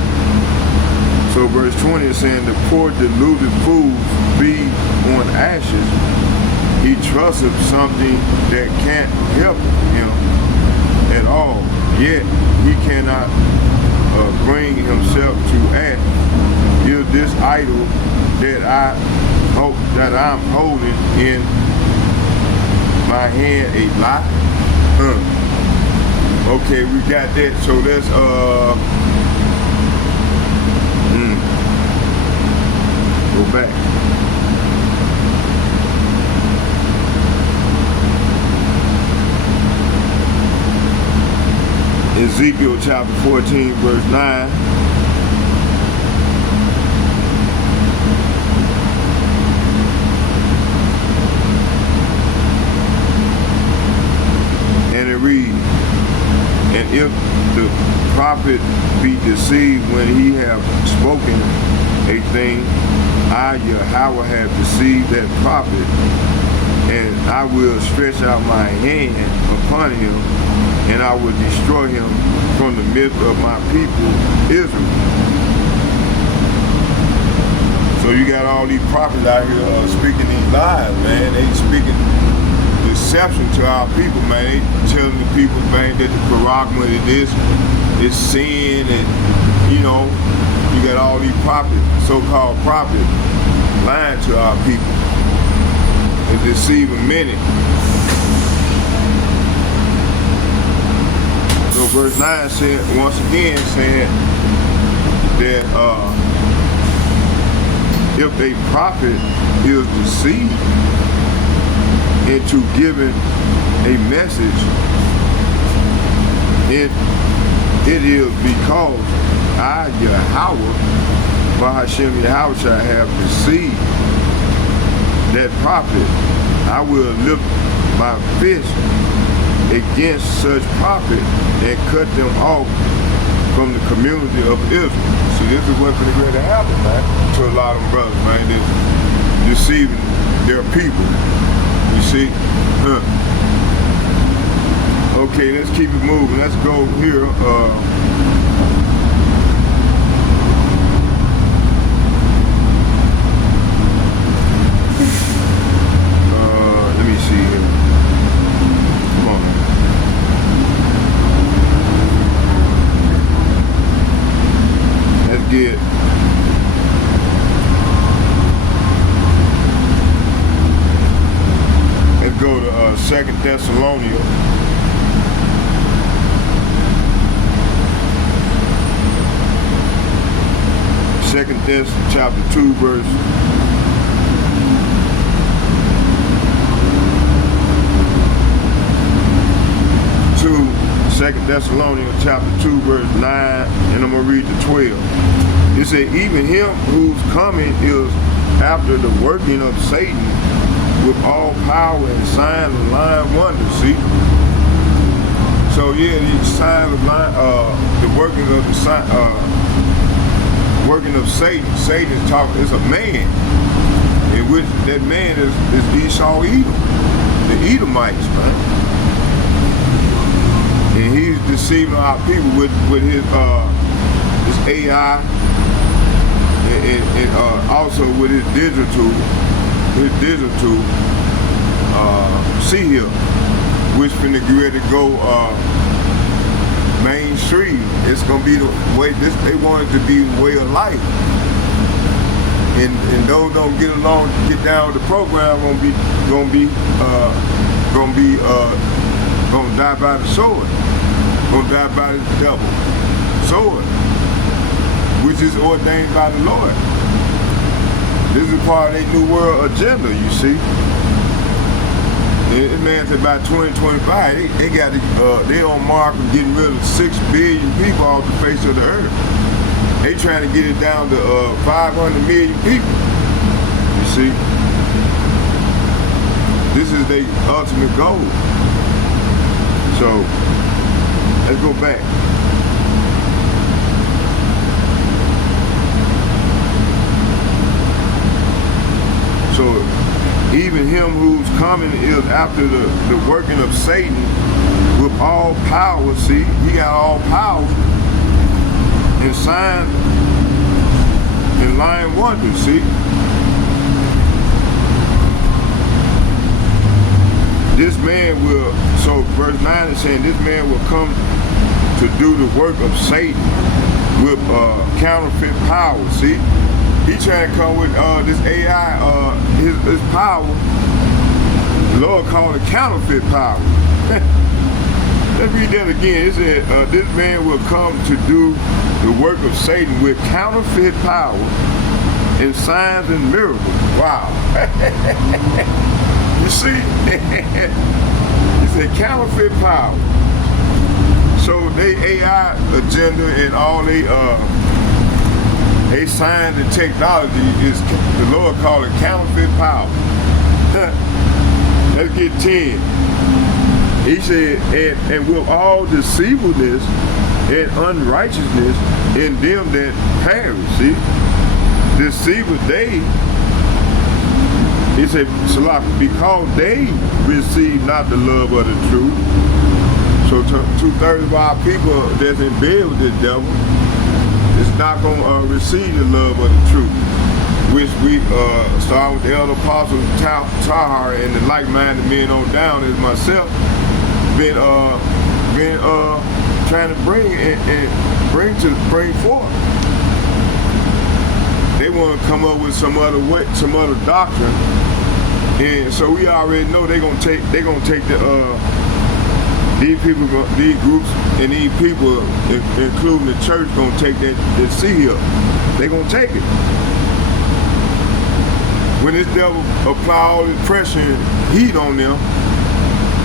So verse 20 is saying, the poor deluded fool feed on ashes. He trusteth something that can't help him at all, yet he cannot bring himself to act. Is this idol that I'm holding in my hand a lie? Okay, we got that. So let's go back. Ezekiel chapter 14, verse 9. And it reads, and if the prophet be deceived when he have spoken a thing, I, Yahweh, have deceived that prophet, and I will stretch out my hand upon him, and I will destroy him from the midst of my people, Israel. So you got all these prophets out here speaking these lies, man. They speaking deception to our people, man. They telling the people, man, that the Quran is sin, and you know, you got all these prophets, so-called prophets, lying to our people and deceiving many. So verse 9 said, once again, said that if a prophet is deceived into giving a message, it is because I, Yahweh, Bahashem Yahweh, shall have deceived that prophet. I will lift my fist against such prophet and cut them off from the community of Israel. See, this is what's going to happen, man, to a lot of them brothers, man, that's deceiving their people. You see? Okay, let's keep it moving. Let's go here. Let me see here. Come on. Let's get go to 2 Thessalonians. Second Thessalonians chapter 2, verse 2. 2 Thessalonians chapter 2, verse 9, and I'm going to read the 12. It said, even him whose coming is after the working of Satan with all power and signs and lying wonders, see? So yeah, these signs of lying, the working of the working of Satan. Satan is talking, it's a man, in which that man is Esau Edom, the Edomites, man. And he's deceiving our people with his AI and also with his digital see here, which finna get ready to go mainstream. It's gonna be the way they want it to be the way of life. And those don't get down with the program gonna die by the sword. Gonna die by the devil sword, which is ordained by the Lord. This is part of their New World agenda, you see. This man said by 2025, they got they on mark of getting rid of 6 billion people off the face of the earth. They trying to get it down to 500 million people. You see, this is their ultimate goal. So let's go back. So even him whose coming is after the working of Satan with all power, see, he got all power and signs and lying wonders, see. This man will, so verse 9 is saying this man will come to do the work of Satan with counterfeit power, see. He trying to come with this AI, his power. The Lord called it counterfeit power. Let's read that again. It said, this man will come to do the work of Satan with counterfeit power and signs and miracles. Wow. You see? He said counterfeit power, So they AI agenda and all they science and technology is, the Lord called it counterfeit power. Let's get 10. He said, and with all deceivableness and unrighteousness in them that perish. See? Deceiver they, he said, because they receive not the love of the truth. So 2/3 of our people that's in bed with the devil is not going to receive the love of the truth. Which we start with the elder apostle Tahar and the like-minded men on down as myself been trying to bring forth. They want to come up with some other way, some other doctrine, and so we already know they're gonna take the these people, these groups, and these people, including the church, gonna take that seal. They gonna take it. When this devil apply all this pressure and heat on them,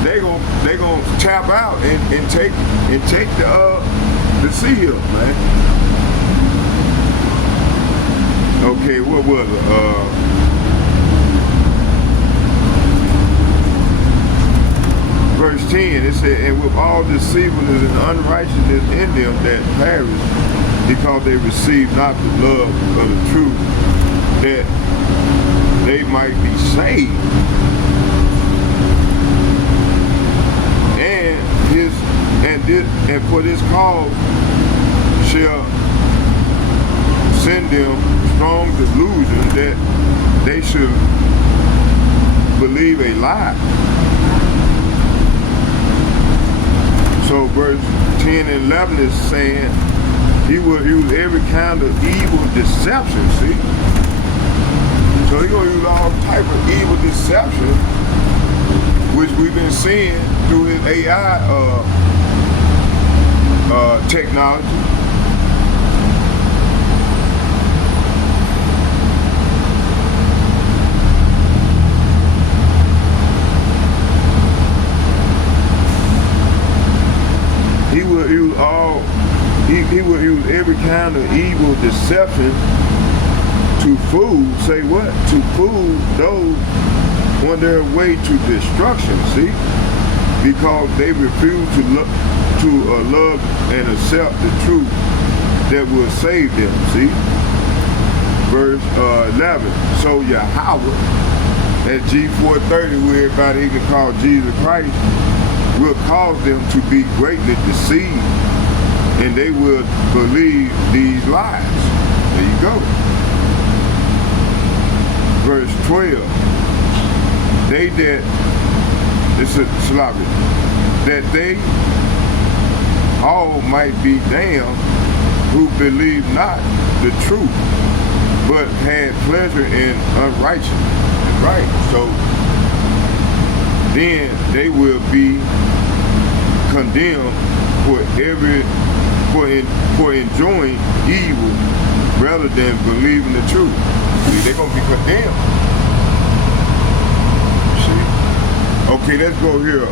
they gonna tap out and take the seal, man. Okay, what was it? Verse 10, it said, and with all deceivableness and unrighteousness in them that perish, because they receive not the love of the truth, that they might be saved. And for this cause shall send them strong delusion that they should believe a lie. So verse 10 and 11 is saying he will use every kind of evil deception, see? So he's going to use all type of evil deception, which we've been seeing through his AI technology. He will use every kind of evil deception to fool, say what? To fool those on their way to destruction, see? Because they refuse to love and accept the truth that will save them, see? Verse 11, so Yahweh at G430, where everybody can call Jesus Christ, will cause them to be greatly deceived, and they will believe these lies. There you go. Verse 12, they that, this is Slavic, that they all might be damned who believe not the truth, but had pleasure in unrighteousness. Right, so then they will be condemned for enjoying evil rather than believing the truth. See, they're gonna be condemned. See? Okay, let's go here.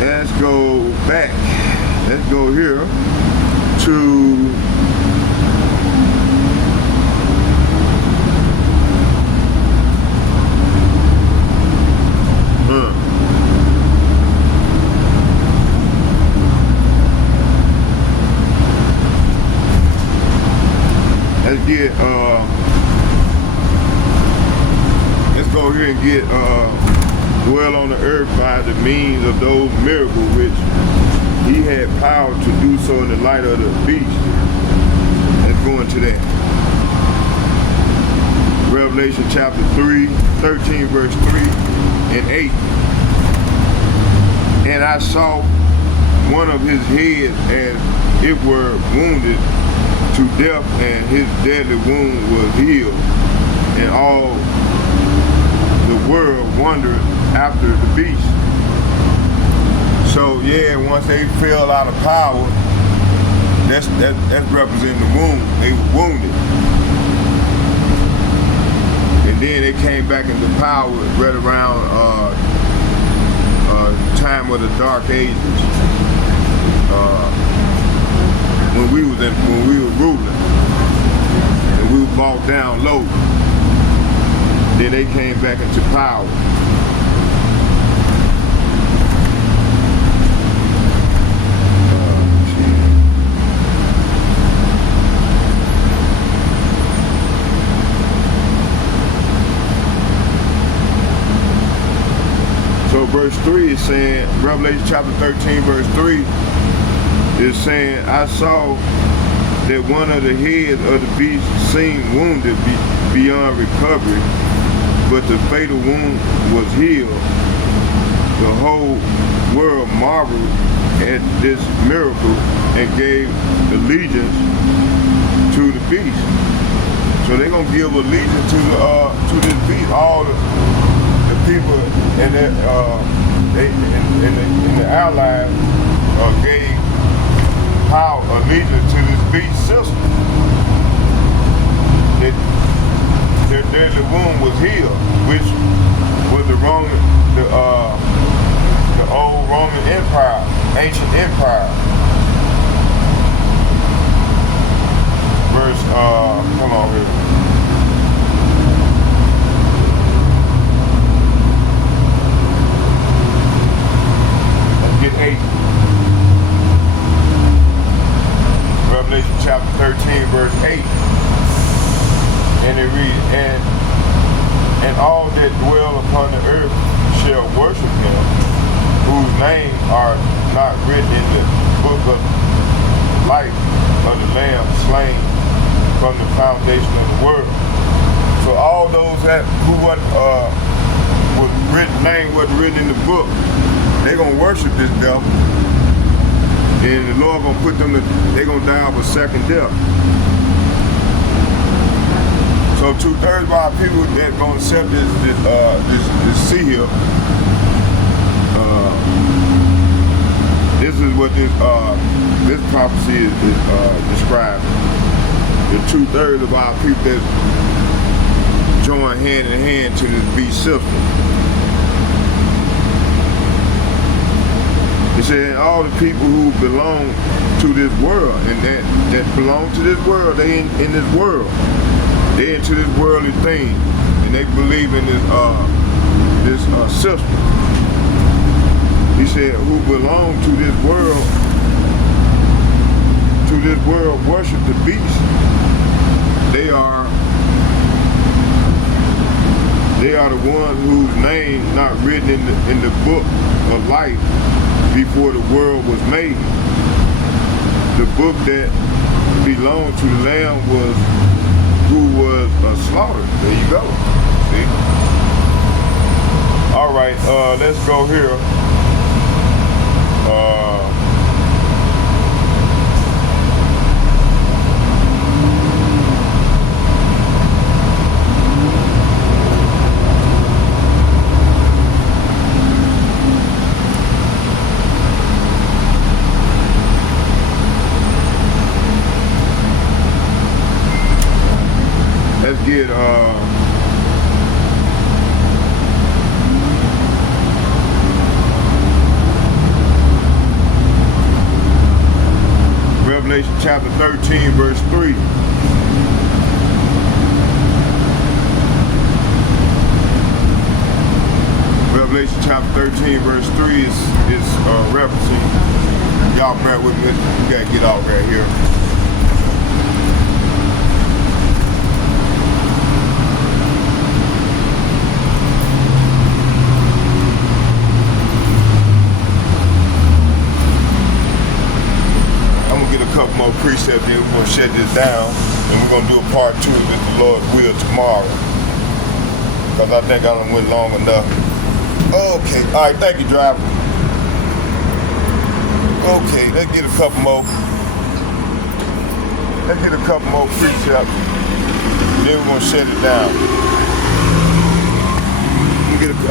Let's go back. Let's go here to let's go here and get dwell on the earth by the means of those miracles which he had power to do so in the light of the beast. Let's go into that. Revelation chapter 13 verse 3 and 8. And I saw one of his heads as it were wounded to death, and his deadly wound was healed, and all the world wondered after the beast. So yeah, once they fell out of power, that's representing the wound. They were wounded. And then they came back into power right around time of the Dark Ages. When we were ruling. And we were brought down low. Then they came back into power. So verse 3 is saying, Revelation chapter 13, verse 3 is saying, I saw that one of the heads of the beast seemed wounded beyond recovery, but the fatal wound was healed. The whole world marveled at this miracle and gave allegiance to the beast. So they're gonna give allegiance to this beast. All the people in the allies gave power allegiance to this beast system. Their deadly wound was healed, which was the old Roman Empire, ancient empire. Verse, come on here. Get 8. Revelation chapter 13, verse 8. And it reads, and all that dwell upon the earth shall worship him, whose names are not written in the book of life of the Lamb slain from the foundation of the world. So all those who name wasn't written in the book, they're going to worship this devil. And the Lord going to put them, they're going to die of a second death. So 2/3 of our people that going to accept this seal, this is what this prophecy is describing. The 2/3 of our people that join hand in hand to this beast system. It said all the people who belong to this world and that belong to this world, they in this world. They into this worldly thing, and they believe in this system. He said, who belong to this world worship the beast. They are the ones whose name not written in the book of life before the world was made. The book that belonged to the Lamb who was slaughtered. There you go. See? All right, let's go here. Let's get Revelation chapter 13, verse 3. Revelation chapter 13, verse 3 is referencing. Y'all bear with me. We gotta get out right here. Couple more precepts, then we're going to shut this down and we're going to do a part 2 if the Lord will tomorrow, because I think I done went long enough. Okay, all right, thank you, driver. Okay, let's get a couple more precepts, then we're going to shut it down.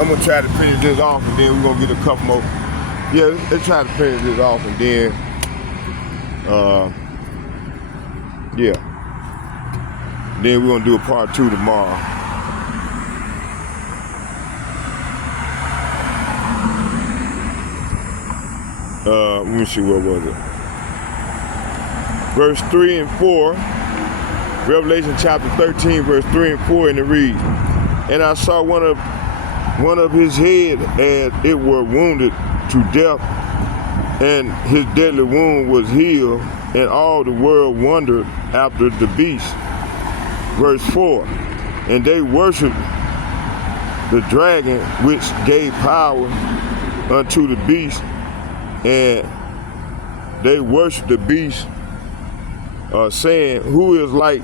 I'm going to try to finish this off and then we're going to get a couple more. Yeah, let's try to finish this off and then Yeah. Then we're gonna do a part 2 tomorrow. Let me see, what was it? Verse 3 and 4, Revelation chapter 13, verse 3 and 4, and it reads, "And I saw one of his head as it were wounded to death, and his deadly wound was healed, and all the world wondered after the beast." Verse 4, "And they worshiped the dragon, which gave power unto the beast, and they worshiped the beast, saying, Who is like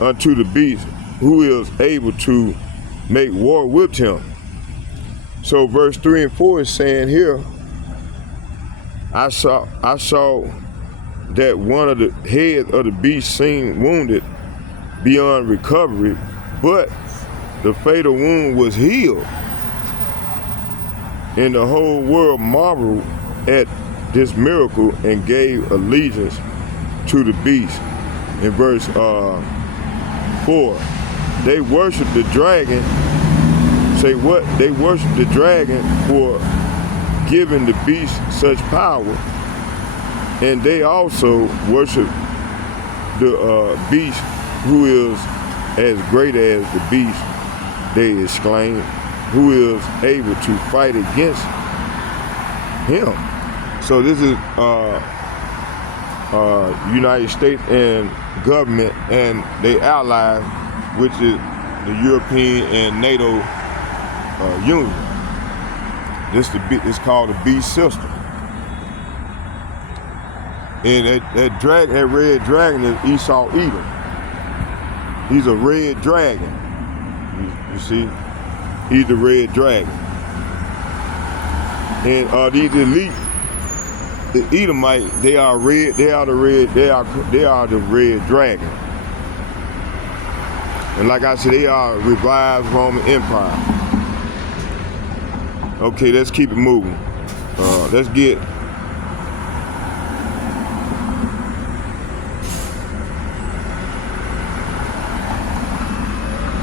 unto the beast, who is able to make war with him?" So verse 3 and 4 is saying here, I saw that one of the heads of the beast seemed wounded beyond recovery, but the fatal wound was healed. And the whole world marveled at this miracle and gave allegiance to the beast. In verse 4, they worshiped the dragon. Say what? They worshiped the dragon for giving the beast such power, and they also worship the beast who is as great as the beast, they exclaim, who is able to fight against him. So this is United States and government and they allies, which is the European and NATO Union. It's called the beast system. And that red dragon is Esau Edom. He's a red dragon. You see? He's the red dragon. And these elite, the Edomite, they are red, they are the red dragon. And like I said, they are a revived Roman Empire. Okay, let's keep it moving. Let's get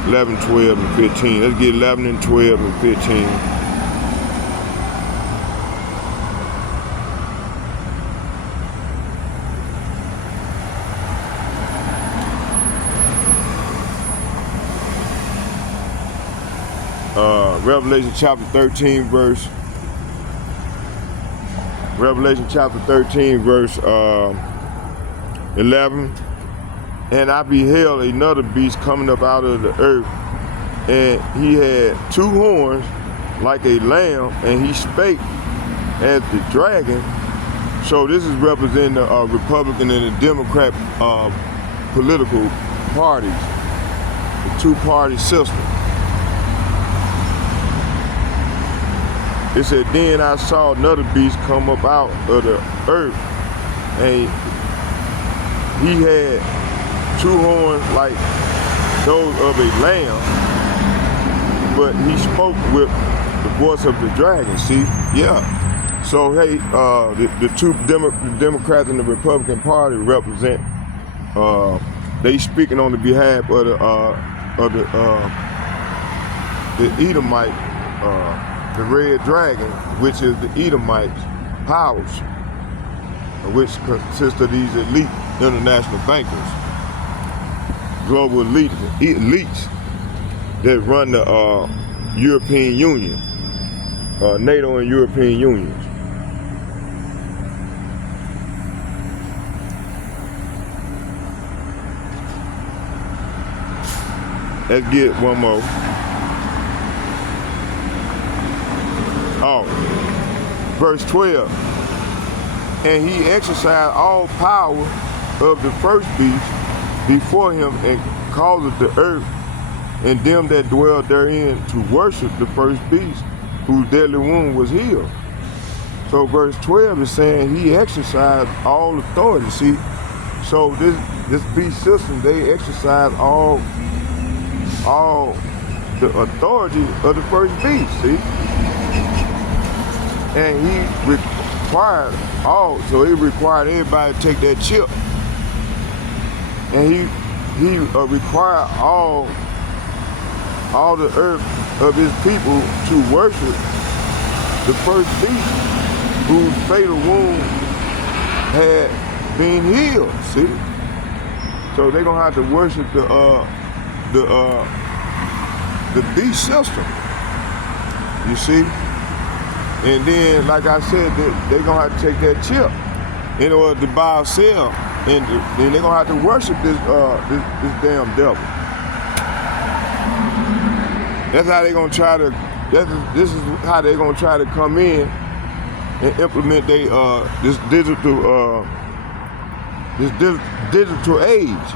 11, 12, and 15. Let's get 11 and 12 and 15. Revelation chapter 13, verse 11. "And I beheld another beast coming up out of the earth, and he had 2 horns like a lamb, and he spake as the dragon." So this is representing the Republican and the Democrat political parties, the 2-party system. It said, "Then I saw another beast come up out of the earth, and he had 2 horns like those of a lamb, but he spoke with the voice of the dragon." See? Yeah. So hey, the two Democrats and the Republican Party represent. They speaking on the behalf of the Edomite, the red dragon, which is the Edomite's powers, which consists of these elite international bankers, global elites that run the European Union, NATO and European Unions. Let's get one more. Verse 12. "And he exercised all power of the first beast before him, and caused the earth and them that dwell therein to worship the first beast, whose deadly wound was healed." So verse 12 is saying he exercised all authority. See, so this beast system, they exercise all the authority of the first beast. See, and he required so he required everybody to take that chip. and he required all the earth of his people to worship the first beast whose fatal wound had been healed. See, so they're gonna have to worship the beast system. You see, and then like I said, they're gonna have to take that chip in order to buy or sell, and they're gonna have to worship this damn devil. That's how they're gonna try to. This is how they're gonna try to come in and implement this digital age.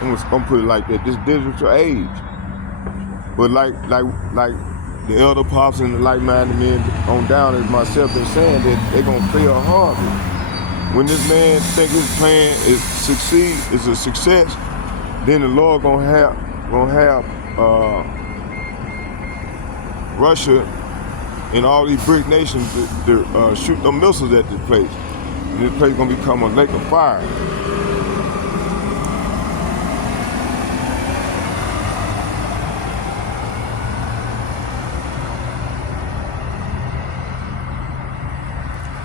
I'm gonna put it like that. This digital age. But like the elder apostles and the like-minded men on down as myself been saying, that they're gonna fail horribly. When this man think his plan is a success, then the Lord gonna have Russia and all these BRIC nations to shoot them missiles at this place. And this place gonna become a lake of fire.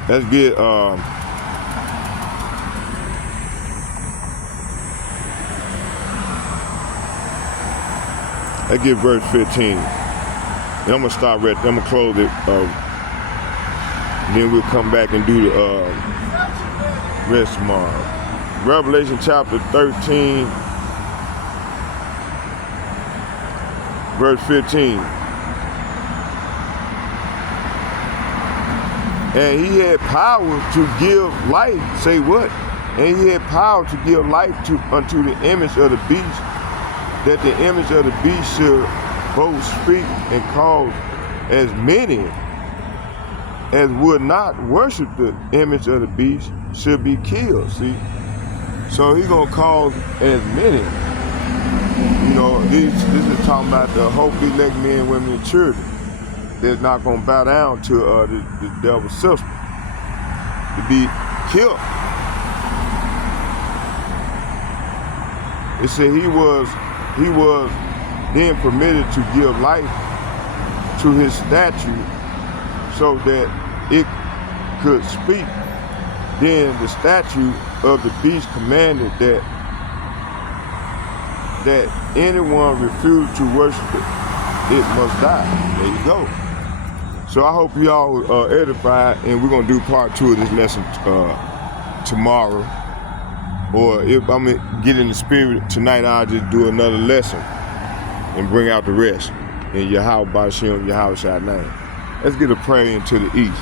Let's get verse 15. And I'm gonna stop right there. I'm gonna close it. Then we'll come back and do the rest tomorrow. Revelation chapter 13, verse 15. And he had power to give life. Say what? And he had power to give life unto the image of the beast, that the image of the beast should both speak and cause as many as would not worship the image of the beast should be killed. See? So he's gonna cause as many. You know, this is talking about the hope elect men, women, and children. They're not gonna bow down to the devil's system to be killed. It said he was then permitted to give life to his statue so that it could speak. Then the statue of the beast commanded that anyone refused to worship it must die. There you go. So I hope you all are edified, and we're gonna do part 2 of this lesson tomorrow. Or if I'm gonna get in the spirit tonight, I'll just do another lesson and bring out the rest in Yahweh B'Shem, Yahweh Shai name. Let's get a prayer into the east.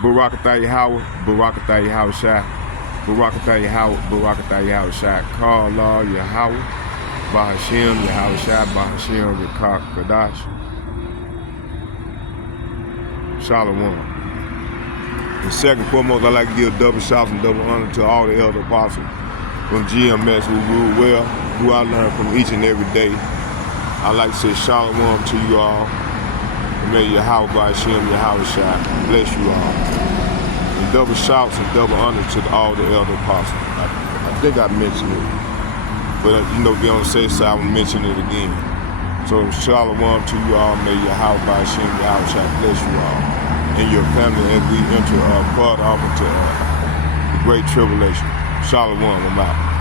Barakatah Yahweh, Barakatah Yahweh Shai, Barakatah Yahweh, Barakatah Yahweh Shai, Call Allah Yahweh, B'Shem, Yahweh Shai, B'Shem, Rekak Kadash. Shalom. And second and foremost, I'd like to give double shouts and double honor to all the elder apostles from GMS who rule well, who I learn from each and every day. I'd like to say shalom to you all. And may Yahweh B'Shem, Yahweh Shai bless you all. And double shouts and double honor to all the elder apostles. I think I mentioned it. But you know, be on the safe side, I will mention it again. So shalom to you all. May Yahweh B'Shem, Yahweh Shai bless you all and your family as we enter part off into the great tribulation. Shalom, I'm out.